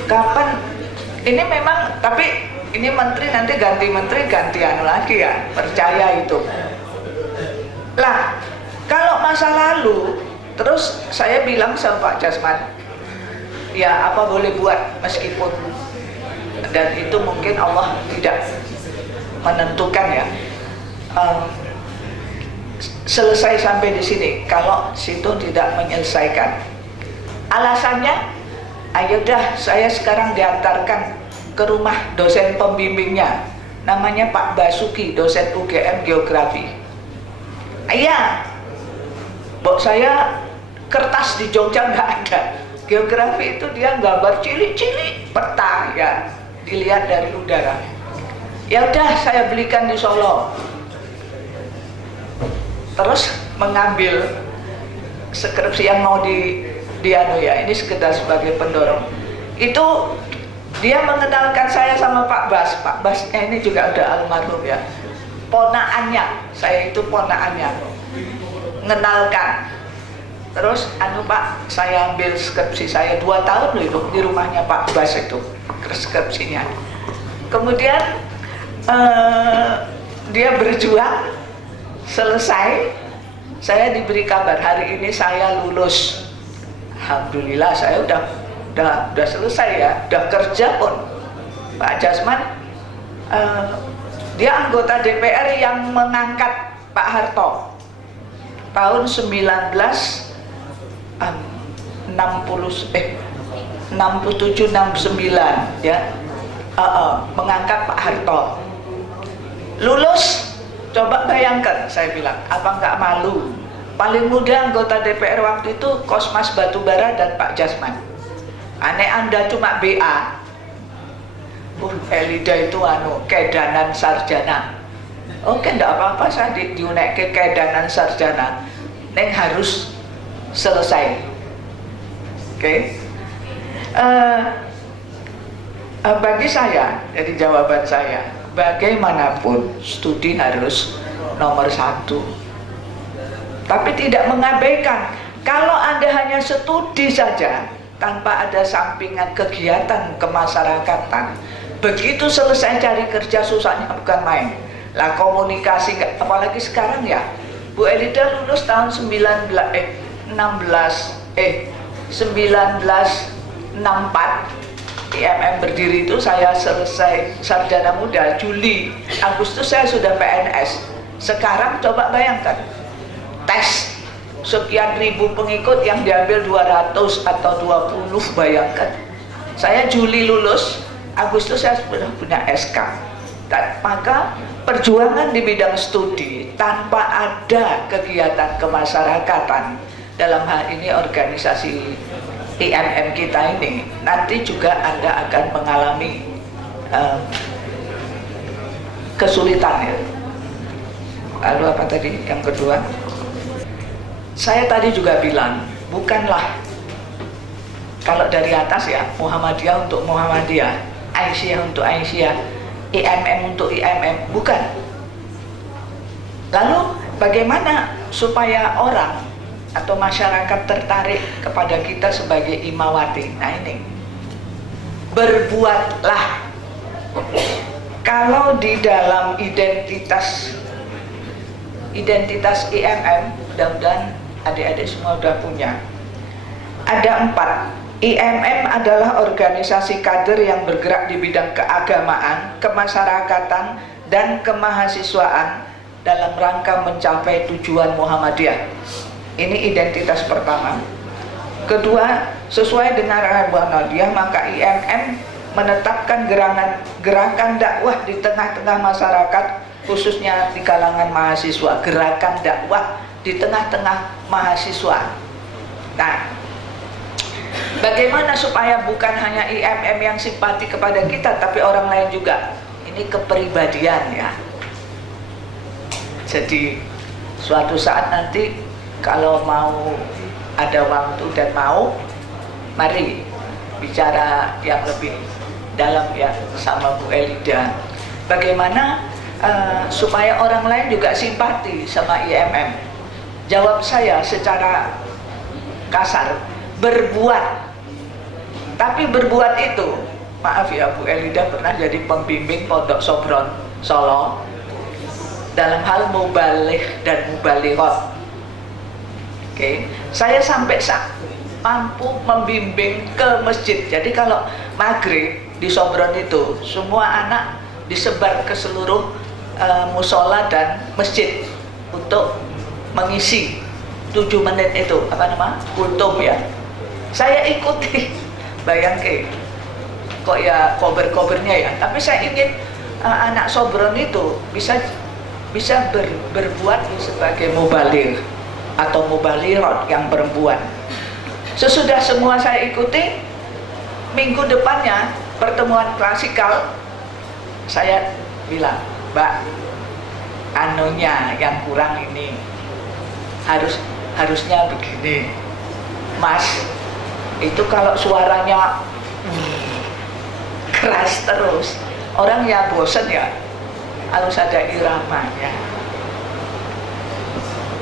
Kapan ini memang, tapi ini menteri nanti ganti menteri gantian lagi ya, percaya itu lah. Kalau masa lalu, terus saya bilang sama Pak Jasman, ya apa boleh buat, meskipun dan itu mungkin Allah tidak menentukan ya, selesai sampai di sini. Kalau situ tidak menyelesaikan, alasannya, ayo dah saya sekarang diantarkan ke rumah dosen pembimbingnya, namanya Pak Basuki, dosen UGM Geografi. Iya, Bok, saya kertas di Jogja nggak ada. Geografi itu dia gambar cilik-cilik peta ya, dilihat dari udara. Ya udah saya belikan di Solo. Terus mengambil skripsi yang mau dianu ya, ini sekedar sebagai pendorong. Itu dia mengenalkan saya sama Pak Bas. Pak Basnya ini juga udah almarhum ya. Ponaannya, saya itu ponaannya. Mengenalkan. Terus Pak, saya ambil skripsi saya 2 tahun loh itu di rumahnya Pak Bas itu, skripsinya. Kemudian dia berjuang, selesai, saya diberi kabar hari ini saya lulus. Alhamdulillah, saya udah selesai ya, udah kerja pun. Pak Jasman, dia anggota DPR yang mengangkat Pak Harto tahun 67-69 ya, mengangkat Pak Harto. Lulus, coba bayangkan, saya bilang, apa nggak malu? Paling muda anggota DPR waktu itu Kosmas Batubara dan Pak Jasman. Aneh Anda cuma BA. Elida itu kedanan sarjana. Oke, enggak apa-apa, saya diunek ke kedanan sarjana. Neng harus selesai. Oke. Bagi saya, jadi jawaban saya, bagaimanapun studi harus nomor 1. Tapi tidak mengabaikan. Kalau Anda hanya studi saja tanpa ada sampingan kegiatan kemasyarakatan, begitu selesai cari kerja susahnya bukan main. Lah komunikasi, apalagi sekarang ya, Bu Elida lulus tahun 1964, IMM berdiri itu saya selesai sarjana muda, Juli, Agustus saya sudah PNS. Sekarang coba bayangkan, tes sekian ribu pengikut yang diambil 200 atau 20, bayangkan. Saya Juli lulus, Agustus saya sudah punya SK. Maka perjuangan di bidang studi tanpa ada kegiatan kemasyarakatan, dalam hal ini organisasi IMM kita ini, nanti juga Anda akan mengalami kesulitan ya. Lalu apa tadi yang kedua? Saya tadi juga bilang, bukanlah kalau dari atas ya, Muhammadiyah untuk Muhammadiyah, Aisyah untuk Aisyah, IMM untuk IMM, bukan. Lalu bagaimana supaya orang atau masyarakat tertarik kepada kita sebagai Imawati? Nah ini, berbuatlah. Kalau di dalam identitas IMM, mudah-mudahan adik-adik semua sudah punya, ada 4. IMM adalah organisasi kader yang bergerak di bidang keagamaan, kemasyarakatan, dan kemahasiswaan dalam rangka mencapai tujuan Muhammadiyah. Ini identitas pertama. Kedua, sesuai dengan arahan Muhammadiyah, maka IMM menetapkan gerakan dakwah di tengah-tengah masyarakat, khususnya di kalangan mahasiswa. Gerakan dakwah di tengah-tengah mahasiswa. Nah, bagaimana supaya bukan hanya IMM yang simpati kepada kita, tapi orang lain juga? Ini kepribadian ya. Jadi suatu saat nanti kalau mau ada waktu dan mau, mari bicara yang lebih dalam ya sama Bu Elida. Bagaimana supaya orang lain juga simpati sama IMM? Jawab saya secara kasar, berbuat. Tapi berbuat itu, maaf ya, Bu Elida pernah jadi pembimbing Pondok Sobron Solo dalam hal mubaligh dan mubalighot. Oke, saya sampai mampu membimbing ke masjid. Jadi kalau maghrib di Sobron itu, semua anak disebar ke seluruh musola dan masjid untuk mengisi 7 menit itu, apa nama, kultum ya. Saya ikuti, bayangke kok ya kober-kobernya ya. Tapi saya ingin anak Sobron itu bisa berbuat sebagai mubaligh atau mubalighot yang perempuan. Sesudah semua saya ikuti, minggu depannya pertemuan klasikal, saya bilang, Mbak, anunya yang kurang ini, harusnya begini, Mas. Itu kalau suaranya keras terus, orang ya bosen ya, harus ada iramanya.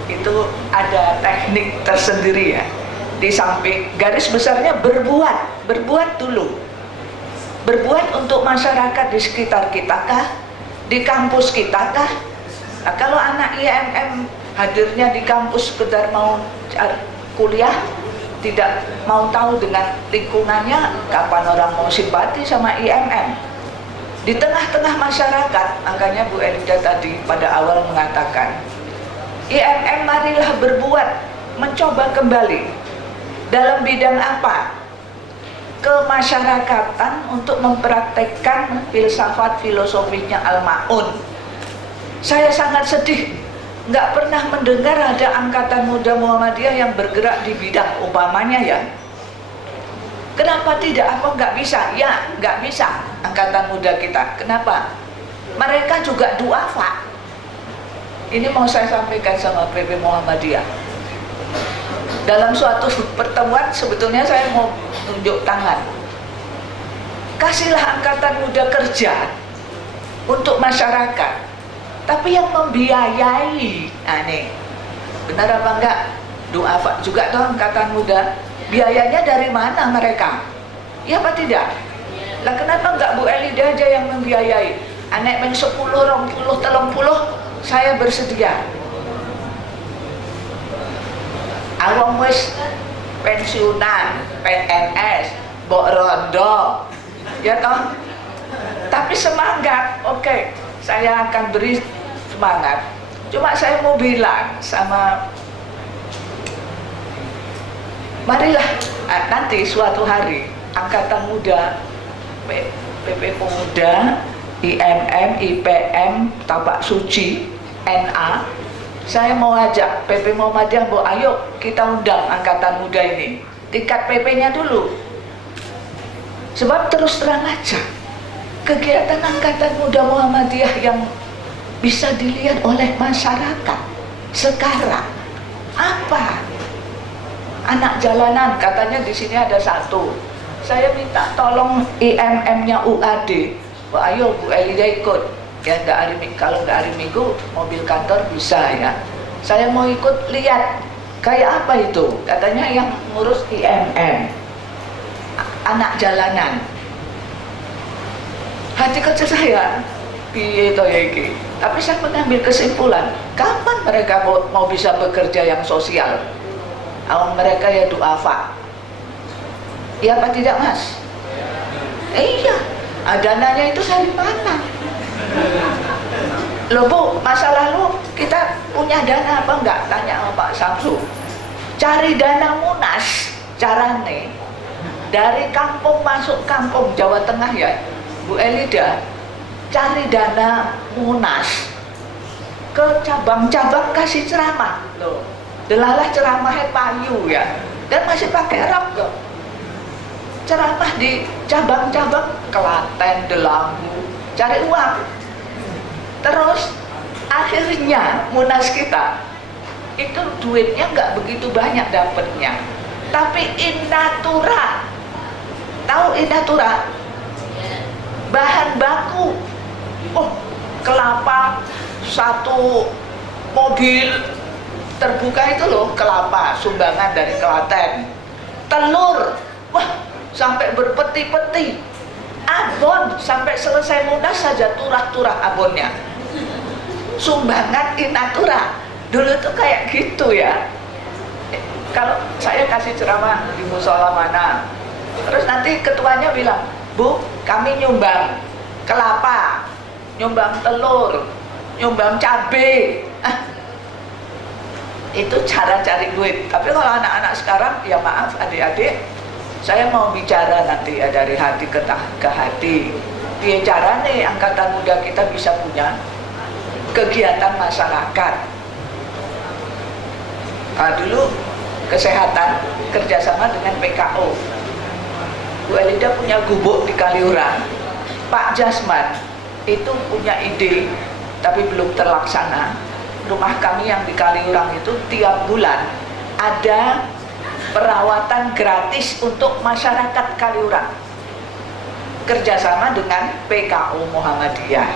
Itu ada teknik tersendiri ya. Di samping garis besarnya berbuat dulu. Berbuat untuk masyarakat di sekitar kita kah? Di kampus kita kah? Nah, kalau anak IMM hadirnya di kampus sekedar mau kuliah, tidak mau tahu dengan lingkungannya, kapan orang mau simpati sama IMM? Di tengah-tengah masyarakat, makanya Bu Elida tadi pada awal mengatakan, IMM marilah berbuat, mencoba kembali. Dalam bidang apa? Kemasyarakatan untuk mempraktekkan filsafat filosofinya Al-Ma'un. Saya sangat sedih, nggak pernah mendengar ada angkatan muda Muhammadiyah yang bergerak di bidang umpamanya ya. Kenapa tidak? Apa nggak bisa? Ya, nggak bisa angkatan muda kita. Kenapa? Mereka juga duafa. Ini mau saya sampaikan sama PP Muhammadiyah. Dalam suatu pertemuan sebetulnya saya mau tunjuk tangan. Kasihlah angkatan muda kerja untuk masyarakat, tapi yang membiayai. Nah nih, benar apa enggak? Duafa juga toh angkatan muda. Biayanya dari mana mereka? Ya apa tidak? Lah kenapa enggak Bu Elida aja yang membiayai? Anek men 10, 20, 30, saya bersedia. Awang wis pensiunan, PNS, mbok rondo, ya toh. Tapi semangat, oke, saya akan beri semangat. Cuma saya mau bilang sama marilah nanti suatu hari Angkatan Muda, PP Pemuda, IMM, IPM, Tapak Suci, NA, saya mau ajak PP Muhammadiyah, ayo kita undang Angkatan Muda ini, tingkat PP-nya dulu. Sebab terus terang aja, kegiatan Angkatan Muda Muhammadiyah yang bisa dilihat oleh masyarakat sekarang apa? Anak jalanan, katanya di sini ada satu. Saya minta tolong IMM-nya UAD. Ayo Bu Elida ikut. Ya kalau nggak hari Minggu mobil kantor bisa ya. Saya mau ikut lihat kayak apa itu. Katanya yang ngurus IMM, anak jalanan. Hati kecil saya, piye to ya iki. Tapi saya mengambil kesimpulan, kapan mereka mau bisa bekerja yang sosial? Awang mereka ya duafa. Iya apa tidak Mas? Iya, dananya itu dari mana? Loh Bu, masa lalu kita punya dana apa enggak? Tanya sama Pak Samsu. Cari dana Munas, carane dari kampung masuk kampung Jawa Tengah ya, Bu Elida, cari dana Munas ke cabang-cabang kasih ceramah. Loh, delalah ceramahnya payu ya, dan masih pakai rok kok. Ceramah di cabang-cabang Klaten, Delangu, cari uang. Terus akhirnya Munas kita itu duitnya nggak begitu banyak dapatnya, tapi Innatura, tahu Innatura? Bahan baku, kelapa, satu mobil terbuka itu loh, kelapa sumbangan dari Klaten. Telur, wah sampai berpeti-peti. Abon sampai selesai Munas saja turah-turah abonnya. Sumbangan Innatura. Dulu tuh kayak gitu ya. Kalau saya kasih ceramah di musola mana, terus nanti ketuanya bilang, Bu, kami nyumbang kelapa, nyumbang telur, nyumbang cabai. Itu cara cari duit. Tapi kalau anak-anak sekarang, ya maaf adik-adik, saya mau bicara nanti ya dari hati ke hati. Bicara nih Angkatan Muda kita bisa punya kegiatan masyarakat. Dulu kesehatan kerjasama dengan PKO. Bu Elida punya gubuk di Kaliurang. Pak Jasman itu punya ide, tapi belum terlaksana. Rumah kami yang di Kaliurang itu tiap bulan ada perawatan gratis untuk masyarakat Kaliurang, kerjasama dengan PKO Muhammadiyah.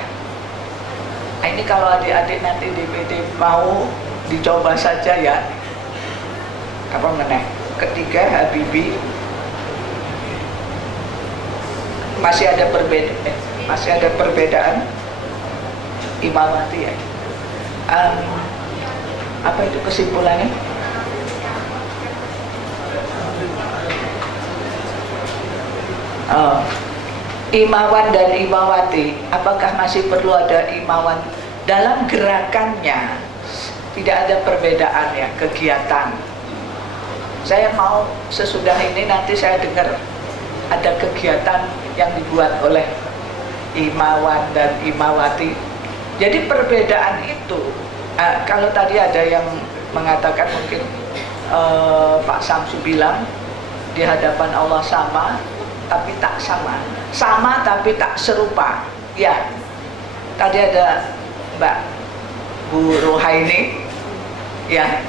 Nah, ini kalau adik-adik nanti DPD mau dicoba saja ya. Apa meneh? Ketiga Habibie masih ada perbedaan Imawati ya. Apa itu kesimpulannya? Imawan dan Imawati, apakah masih perlu ada imawan dalam gerakannya? Tidak ada perbedaan ya, kegiatan. Saya mau sesudah ini nanti saya dengar ada kegiatan yang dibuat oleh Imawan dan Imawati. Jadi perbedaan itu, kalau tadi ada yang mengatakan mungkin Pak Samsu bilang di hadapan Allah sama, tapi tak sama. Sama tapi tak serupa. Ya, tadi ada Mbak Bu Ruhaini, ya,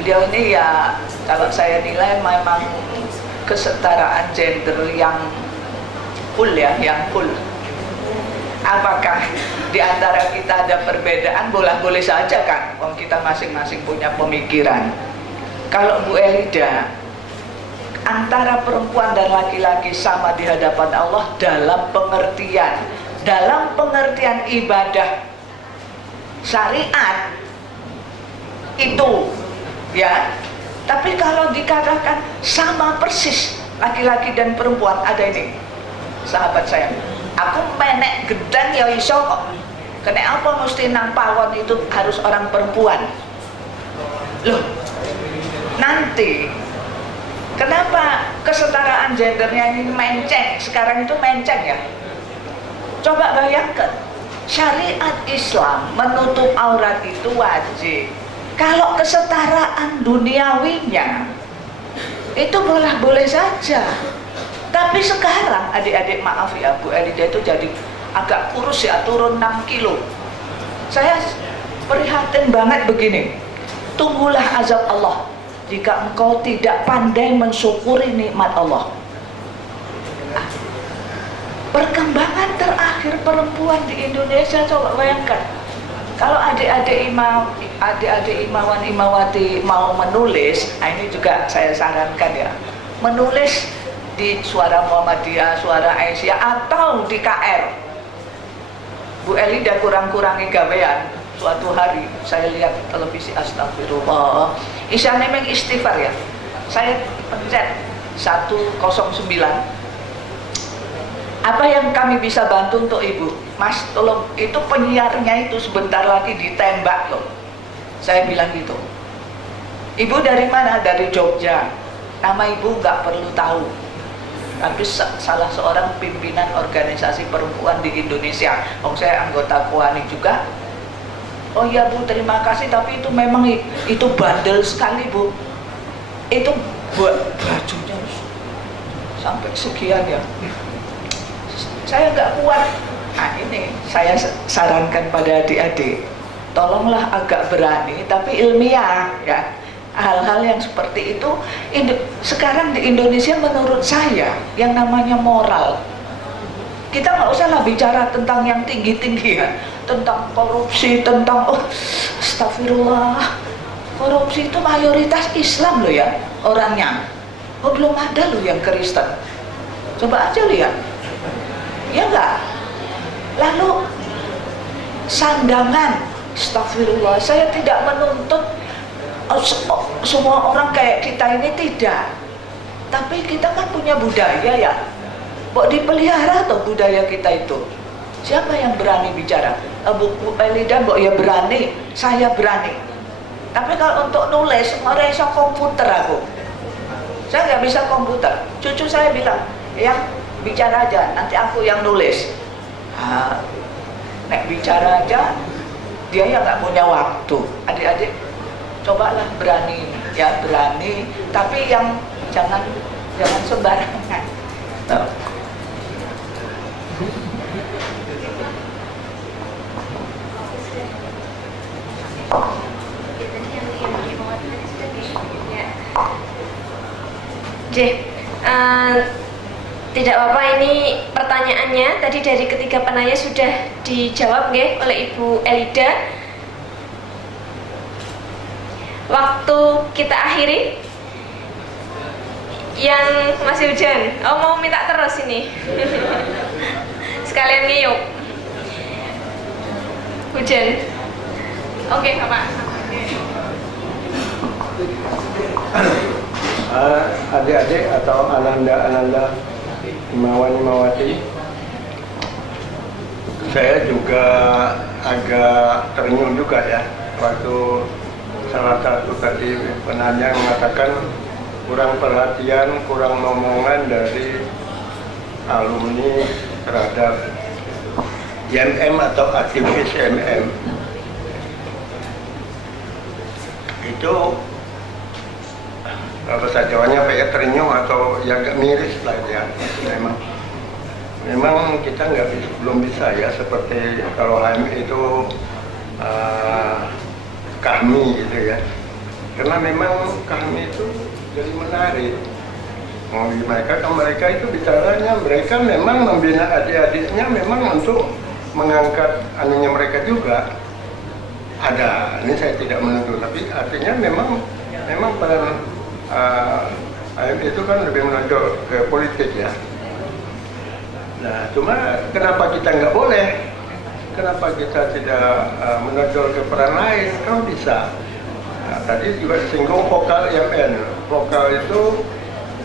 beliau ini ya kalau saya nilai memang kesetaraan gender yang full ya, yang full. Apakah di antara kita ada perbedaan? Boleh-boleh saja kan, wong kita masing-masing punya pemikiran. Kalau Bu Elida, antara perempuan dan laki-laki sama di hadapan Allah dalam pengertian ibadah syariat itu ya. Tapi kalau dikatakan sama persis laki-laki dan perempuan, ada ini sahabat saya, aku menek gedang ya iso kok, kena apa mesti nang pawon itu harus orang perempuan. Loh, nanti transgendernya ini menceng, sekarang itu menceng ya. Coba bayangkan, syariat Islam menutup aurat itu wajib. Kalau kesetaraan duniawinya itu boleh saja. Tapi sekarang adik-adik maaf ya, Bu Elida itu jadi agak kurus ya, turun 6 kilo. Saya prihatin banget begini. Tunggulah azab Allah jika engkau tidak pandai mensyukuri nikmat Allah. Perkembangan terakhir perempuan di Indonesia, coba bayangkan. Kalau adik-adik imawan imawati mau menulis, nah ini juga saya sarankan ya, menulis di Suara Muhammadiyah, Suara Aisyah, atau di KR. Bu Elida kurang-kurangi gawean. Suatu hari saya lihat televisi, astagfirullah, isane meng istighfar ya. Saya pencet 109. Apa yang kami bisa bantu untuk ibu? Mas, tolong, itu penyiarnya itu sebentar lagi ditembak loh. Saya bilang gitu. Ibu dari mana? Dari Jogja. Nama ibu nggak perlu tahu. Tapi salah seorang pimpinan organisasi perempuan di Indonesia. Saya anggota KUANI juga. Oh iya Bu, terima kasih. Tapi itu memang itu bandel sekali Bu. Itu bajunya sampai sekian ya. Saya nggak kuat. Nah ini saya sarankan pada adik-adik, tolonglah agak berani tapi ilmiah ya. Hal-hal yang seperti itu sekarang di Indonesia menurut saya yang namanya moral. Kita nggak usah lah bicara tentang yang tinggi-tinggi ya, tentang korupsi, tentang astagfirullah. Korupsi itu mayoritas Islam loh ya orangnya. Belum ada loh yang Kristen. Coba aja lihat. Ya enggak? Lalu sandangan, astagfirullah, saya tidak menuntut semua orang kayak kita ini, tidak. Tapi kita kan punya budaya ya, mau dipelihara atau budaya kita itu. Siapa yang berani bicara? Bu Elida mbok ya berani, saya berani. Tapi kalau untuk nulis, orang bisa komputer aku. Saya nggak bisa komputer. Cucu saya bilang, yang bicara aja, nanti aku yang nulis. Nek bicara aja, dia yang nggak punya waktu. Adik-adik, cobalah berani, ya berani. Tapi yang jangan sembarangan. Tidak apa-apa, ini pertanyaannya tadi dari ketiga penanya sudah dijawab nggih oleh Ibu Elida. Waktu kita akhiri. Yang masih hujan, mau minta terus ini. Sekalian ngiyup. Hujan. Oke, Bapak. Adik-adik atau ananda Imawan-Imawati, saya juga agak terenyuh juga ya waktu salah satu tadi penanya mengatakan kurang perhatian, kurang omongan dari alumni terhadap IMM atau aktivis IMM. Itu bahasa Jawanya apa ya, terenyuh atau ya agak miris lah ya. Memang kita belum bisa ya seperti kalau HMI itu kami gitu ya. Karena memang kami itu jadi menarik. Mereka itu bicaranya, mereka memang membina adik-adiknya memang untuk mengangkat anunya mereka juga. Ada, ini saya tidak menuduh, tapi artinya memang peran itu kan lebih menonjol ke politik ya. Nah, cuma kenapa kita nggak boleh? Kenapa kita tidak menonjol ke peran lain? Kan bisa. Nah, tadi juga disinggung vokal IMN. Vokal itu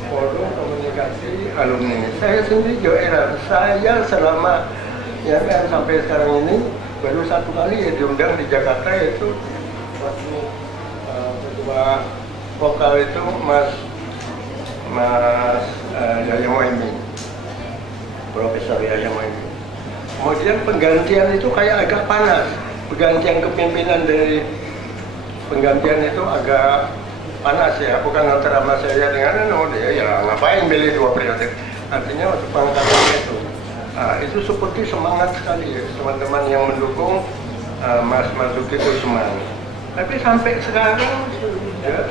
forum komunikasi alumni. Saya sendiri juga heran. Saya selama IMN sampai sekarang ini baru satu kali ya diundang di Jakarta, yaitu waktu ketua vokal itu Mas Yahya Muhaimin, Profesor Yahya Muhaimin. Kemudian penggantian itu kayak agak panas. Penggantian kepimpinan dari penggantian itu agak panas ya, bukan antara Mas Yahya dengan dia ya ngapain pilih 2 periode. Artinya waktu pengangkatan itu seperti semangat sekali ya, teman-teman yang mendukung Mas Marzuki itu semangat. Tapi sampai sekarang sudah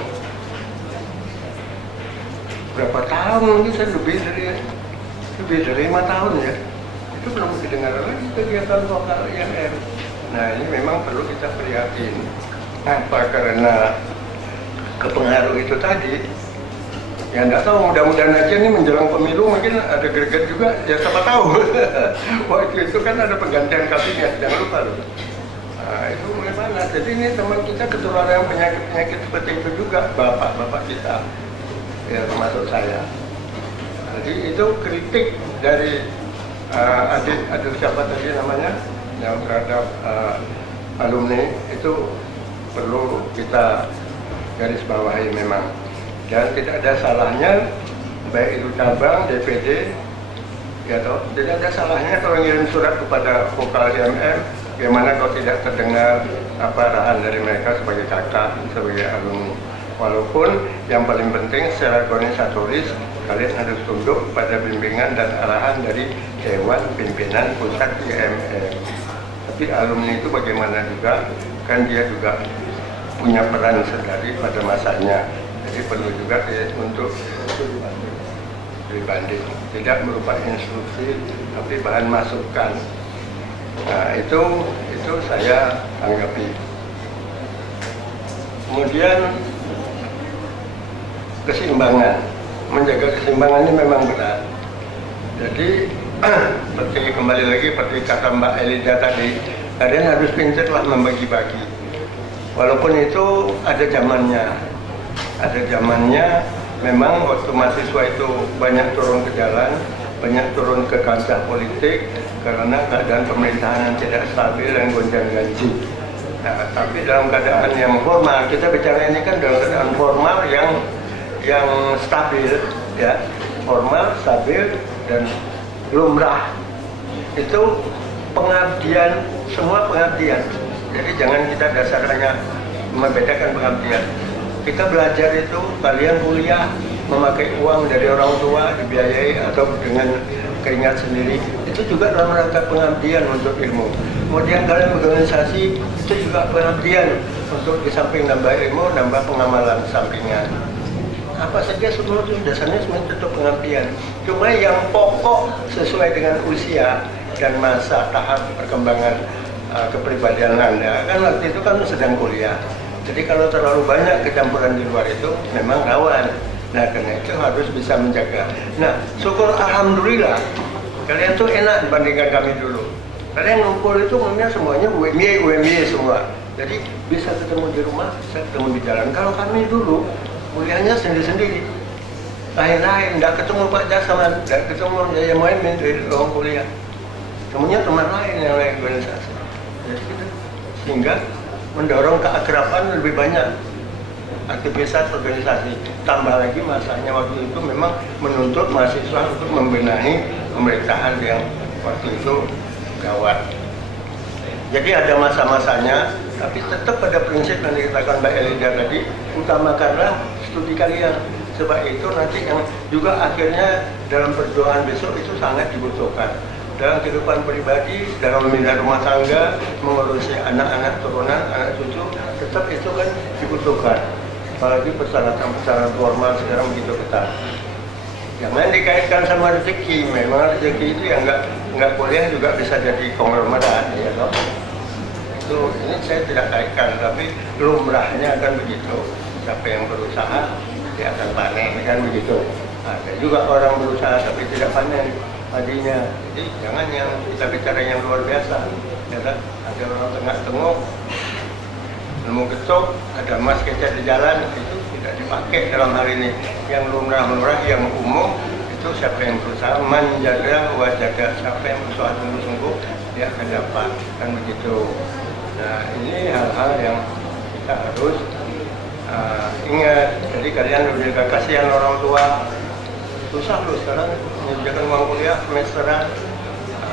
berapa tahun ini, saya lebih dari 5 tahun ya, itu belum didengar lagi kegiatan lokal IMM. Nah ini memang perlu kita prihatin. Apa? Karena kepengaruh itu tadi. Ya nggak tahu, mudah-mudahan aja nih menjelang pemilu mungkin ada greget juga, ya siapa tahu. Waktu itu kan ada penggantian kabinet, jangan lupa loh. Nah itu bagaimana? Jadi ini teman kita ketularan penyakit-penyakit seperti itu juga, bapak-bapak kita, ya termasuk saya. Jadi itu kritik dari adik siapa tadi namanya, yang terhadap alumni itu perlu kita garis bawahi memang. Dan tidak ada salahnya baik itu cabang, DPD, ya toh, tidak ada salahnya kalau ngirim surat kepada vokal IMM, bagaimana kalau tidak terdengar arahan dari mereka sebagai kakak, sebagai alumni. Walaupun yang paling penting secara organisatoris kalian harus tunduk pada bimbingan dan arahan dari Dewan Pimpinan Pusat IMM. Tapi alumni itu bagaimana juga, kan dia juga punya peran sendiri pada masanya. Jadi perlu juga untuk dibanding, tidak merupakan instruksi tapi bahan masukan. Nah itu saya tanggapi. Kemudian keseimbangan, menjaga keseimbangan ini memang berat. Jadi seperti kembali lagi seperti kata Mbak Elida tadi, kalian harus pintarlah membagi-bagi. Walaupun itu ada zamannya, memang waktu mahasiswa itu banyak turun ke jalan, banyak turun ke kancah politik karena keadaan pemerintahan yang tidak stabil dan gonjang-ganjing. Nah, tapi dalam keadaan yang formal, kita bicara ini kan dalam keadaan formal yang stabil, ya, formal, stabil dan lumrah. Itu pengabdian, semua pengabdian. Jadi jangan kita dasarnya membedakan pengabdian. Kita belajar itu, kalian kuliah memakai uang dari orang tua, dibiayai atau dengan keringat sendiri, itu juga dalam rangka pengabdian untuk ilmu. Kemudian kalian berorganisasi, itu juga pengabdian untuk di samping nambah ilmu, nambah pengamalan sampingan. Apa saja semua itu dasarnya semuanya tetap pengabdian. Cuma yang pokok sesuai dengan usia dan masa tahap perkembangan kepribadian Anda, kan waktu itu kan sedang kuliah. Jadi kalau terlalu banyak kecampuran di luar itu memang rawan. Nah karena itu harus bisa menjaga. Nah syukur alhamdulillah kalian tuh enak dibandingkan kami dulu. Kalian ngumpul itu umumnya semuanya UMY semua. Jadi bisa ketemu di rumah, bisa ketemu di jalan. Kalau kami dulu kuliahnya sendiri-sendiri. Lain-lain, tidak ketemu Pak Jasaman, tidak ketemu Yahya Muhaimin dari ruang kuliah. Temunya teman lain yang lain organisasi. Jadi gitu. Sehingga mendorong keakraban lebih banyak aktivitas organisasi. Tambah lagi masanya waktu itu memang menuntut mahasiswa untuk membenahi pemerintahan yang waktu itu gawat. Jadi ada masa-masanya, tapi tetap pada prinsip yang dikatakan Mbak Elida tadi, utamakanlah studi kalian. Sebab itu nanti yang juga akhirnya dalam perjuangan besok itu sangat dibutuhkan. Dalam kehidupan pribadi, dalam membina rumah tangga, mengurusi anak-anak turunan, anak cucu, tetap itu kan dibutuhkan. Apalagi persyaratan formal sekarang begitu ketat. Jangan dikaitkan sama rezeki. Memang rezeki itu yang nggak kuliah juga bisa jadi konglomerat, ya toh. Itu ini saya tidak kaitkan, tapi lumrahnya akan begitu. Siapa yang berusaha dia akan panen, kan begitu. Ada juga orang berusaha tapi tidak panen padinya. Jadi jangan yang kita bicara yang luar biasa. Ya kan? Ada orang tengah-tengok, nemu getok, ada emas kecil di jalan, itu tidak dipakai dalam hal ini. Yang lumrah-lumrah, yang umum itu siapa yang berusaha menjaga wajaga, siapa yang berusaha sungguh-sungguh dia akan dapat, kan begitu. Nah ini hal-hal yang kita harus ingat. Jadi kalian udah kasihan orang tua, susah loh sekarang menyediakan uang kuliah semesteran.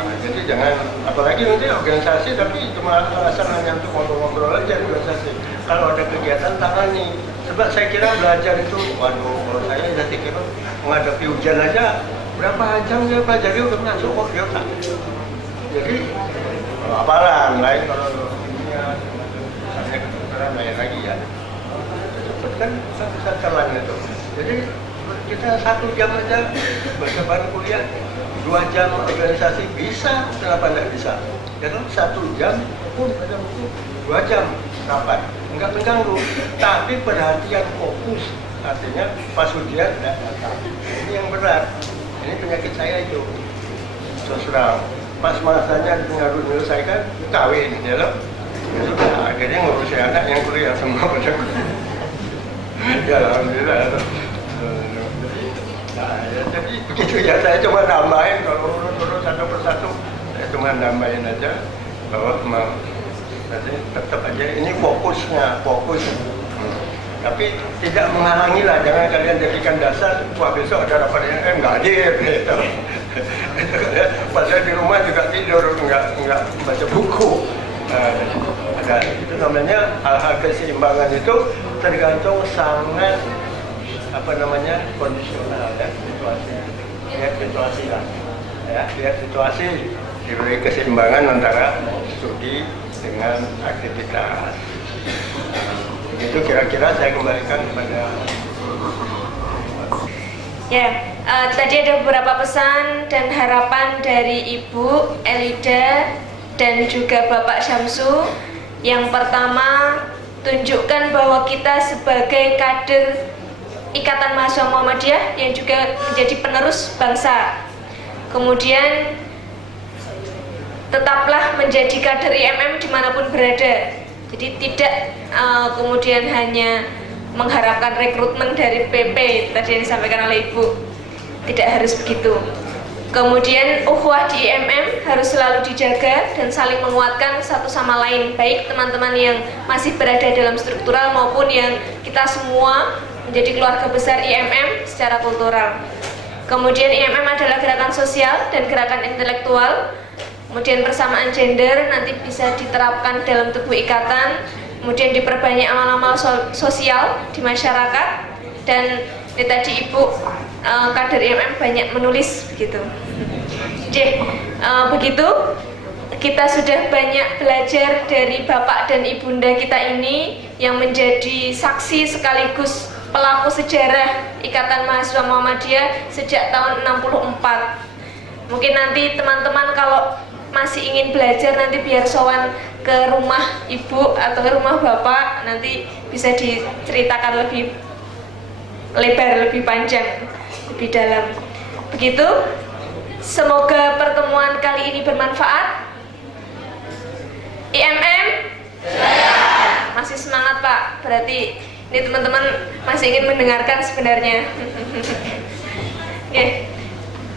Jadi jangan, apalagi nanti organisasi tapi cuma alasan hanya untuk ngobrol-ngobrol aja di organisasi. Kalau ada kegiatan tangani. Sebab saya kira belajar itu, waduh, kalau saya kira menghadapi ujian aja berapa jam dia pelajari udah masuk kok dia tak. Jadi apalan lain kalau dunia misalnya kedokteran lain lagi ya. Cepat kan bisa jalan itu. Jadi kita 1 jam aja bersabar kuliah, 2 jam organisasi bisa, kenapa tidak bisa? Jadi 1 jam pun ada buku 2 jam rapat, enggak mengganggu, tapi perhatian fokus, artinya pas ujian tidak datang. Ini yang berat, ini penyakit saya itu, sosial. Pas masanya harus menyelesaikan, kawin, ya loh. Ya sudah, akhirnya ngurusin anak yang kuliah semua pada ya alhamdulillah. Nah, ya, jadi begitu ya, saya cuma nambahin, kalau urut-urut satu persatu, saya cuma nambahin aja bahwa nanti tetap aja ini fokusnya, fokus. Tapi tidak menghalangi lah, jangan kalian jadikan dasar, wah besok ada rapat yang nggak hadir, gitu. Padahal di rumah juga tidur, nggak baca buku. Ada itu namanya hal-hal keseimbangan itu tergantung sangat kondisional dan situasi. Lihat situasi lah, ya, lihat situasi, diberi keseimbangan antara studi dengan aktivitas. Itu kira-kira saya kembalikan kepada. Ya, tadi ada beberapa pesan dan harapan dari Ibu Elida dan juga Bapak Syamsu. Yang pertama, tunjukkan bahwa kita sebagai kader Ikatan Mahasiswa Muhammadiyah yang juga menjadi penerus bangsa. Kemudian, tetaplah menjadi kader IMM dimanapun berada. Jadi tidak kemudian hanya mengharapkan rekrutmen dari PP tadi yang disampaikan oleh Ibu. Tidak harus begitu. Kemudian ukhuwah di IMM harus selalu dijaga dan saling menguatkan satu sama lain, baik teman-teman yang masih berada dalam struktural maupun yang kita semua menjadi keluarga besar IMM secara kultural. Kemudian IMM adalah gerakan sosial dan gerakan intelektual. Kemudian persamaan gender nanti bisa diterapkan dalam tubuh ikatan. Kemudian diperbanyak amal-amal sosial di masyarakat. Dan ini tadi Ibu kader IMM banyak menulis begitu. Begitu kita sudah banyak belajar dari Bapak dan Ibunda kita ini yang menjadi saksi sekaligus pelaku sejarah Ikatan Mahasiswa Muhammadiyah sejak tahun 64. Mungkin nanti teman-teman kalau masih ingin belajar nanti biar sowan ke rumah Ibu atau ke rumah Bapak, nanti bisa diceritakan lebih lebar, lebih panjang, lebih dalam. Begitu, semoga pertemuan kali ini bermanfaat. IMM masih semangat Pak, berarti ini teman-teman masih ingin mendengarkan sebenarnya. Oke.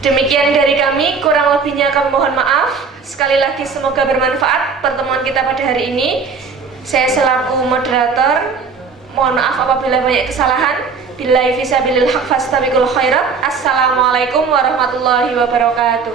Demikian dari kami, kurang lebihnya kami mohon maaf. Sekali lagi semoga bermanfaat pertemuan kita pada hari ini. Saya selaku moderator, mohon maaf apabila banyak kesalahan. Billahi fisabilil haq fastabiqul khairat. Assalamualaikum warahmatullahi wabarakatuh.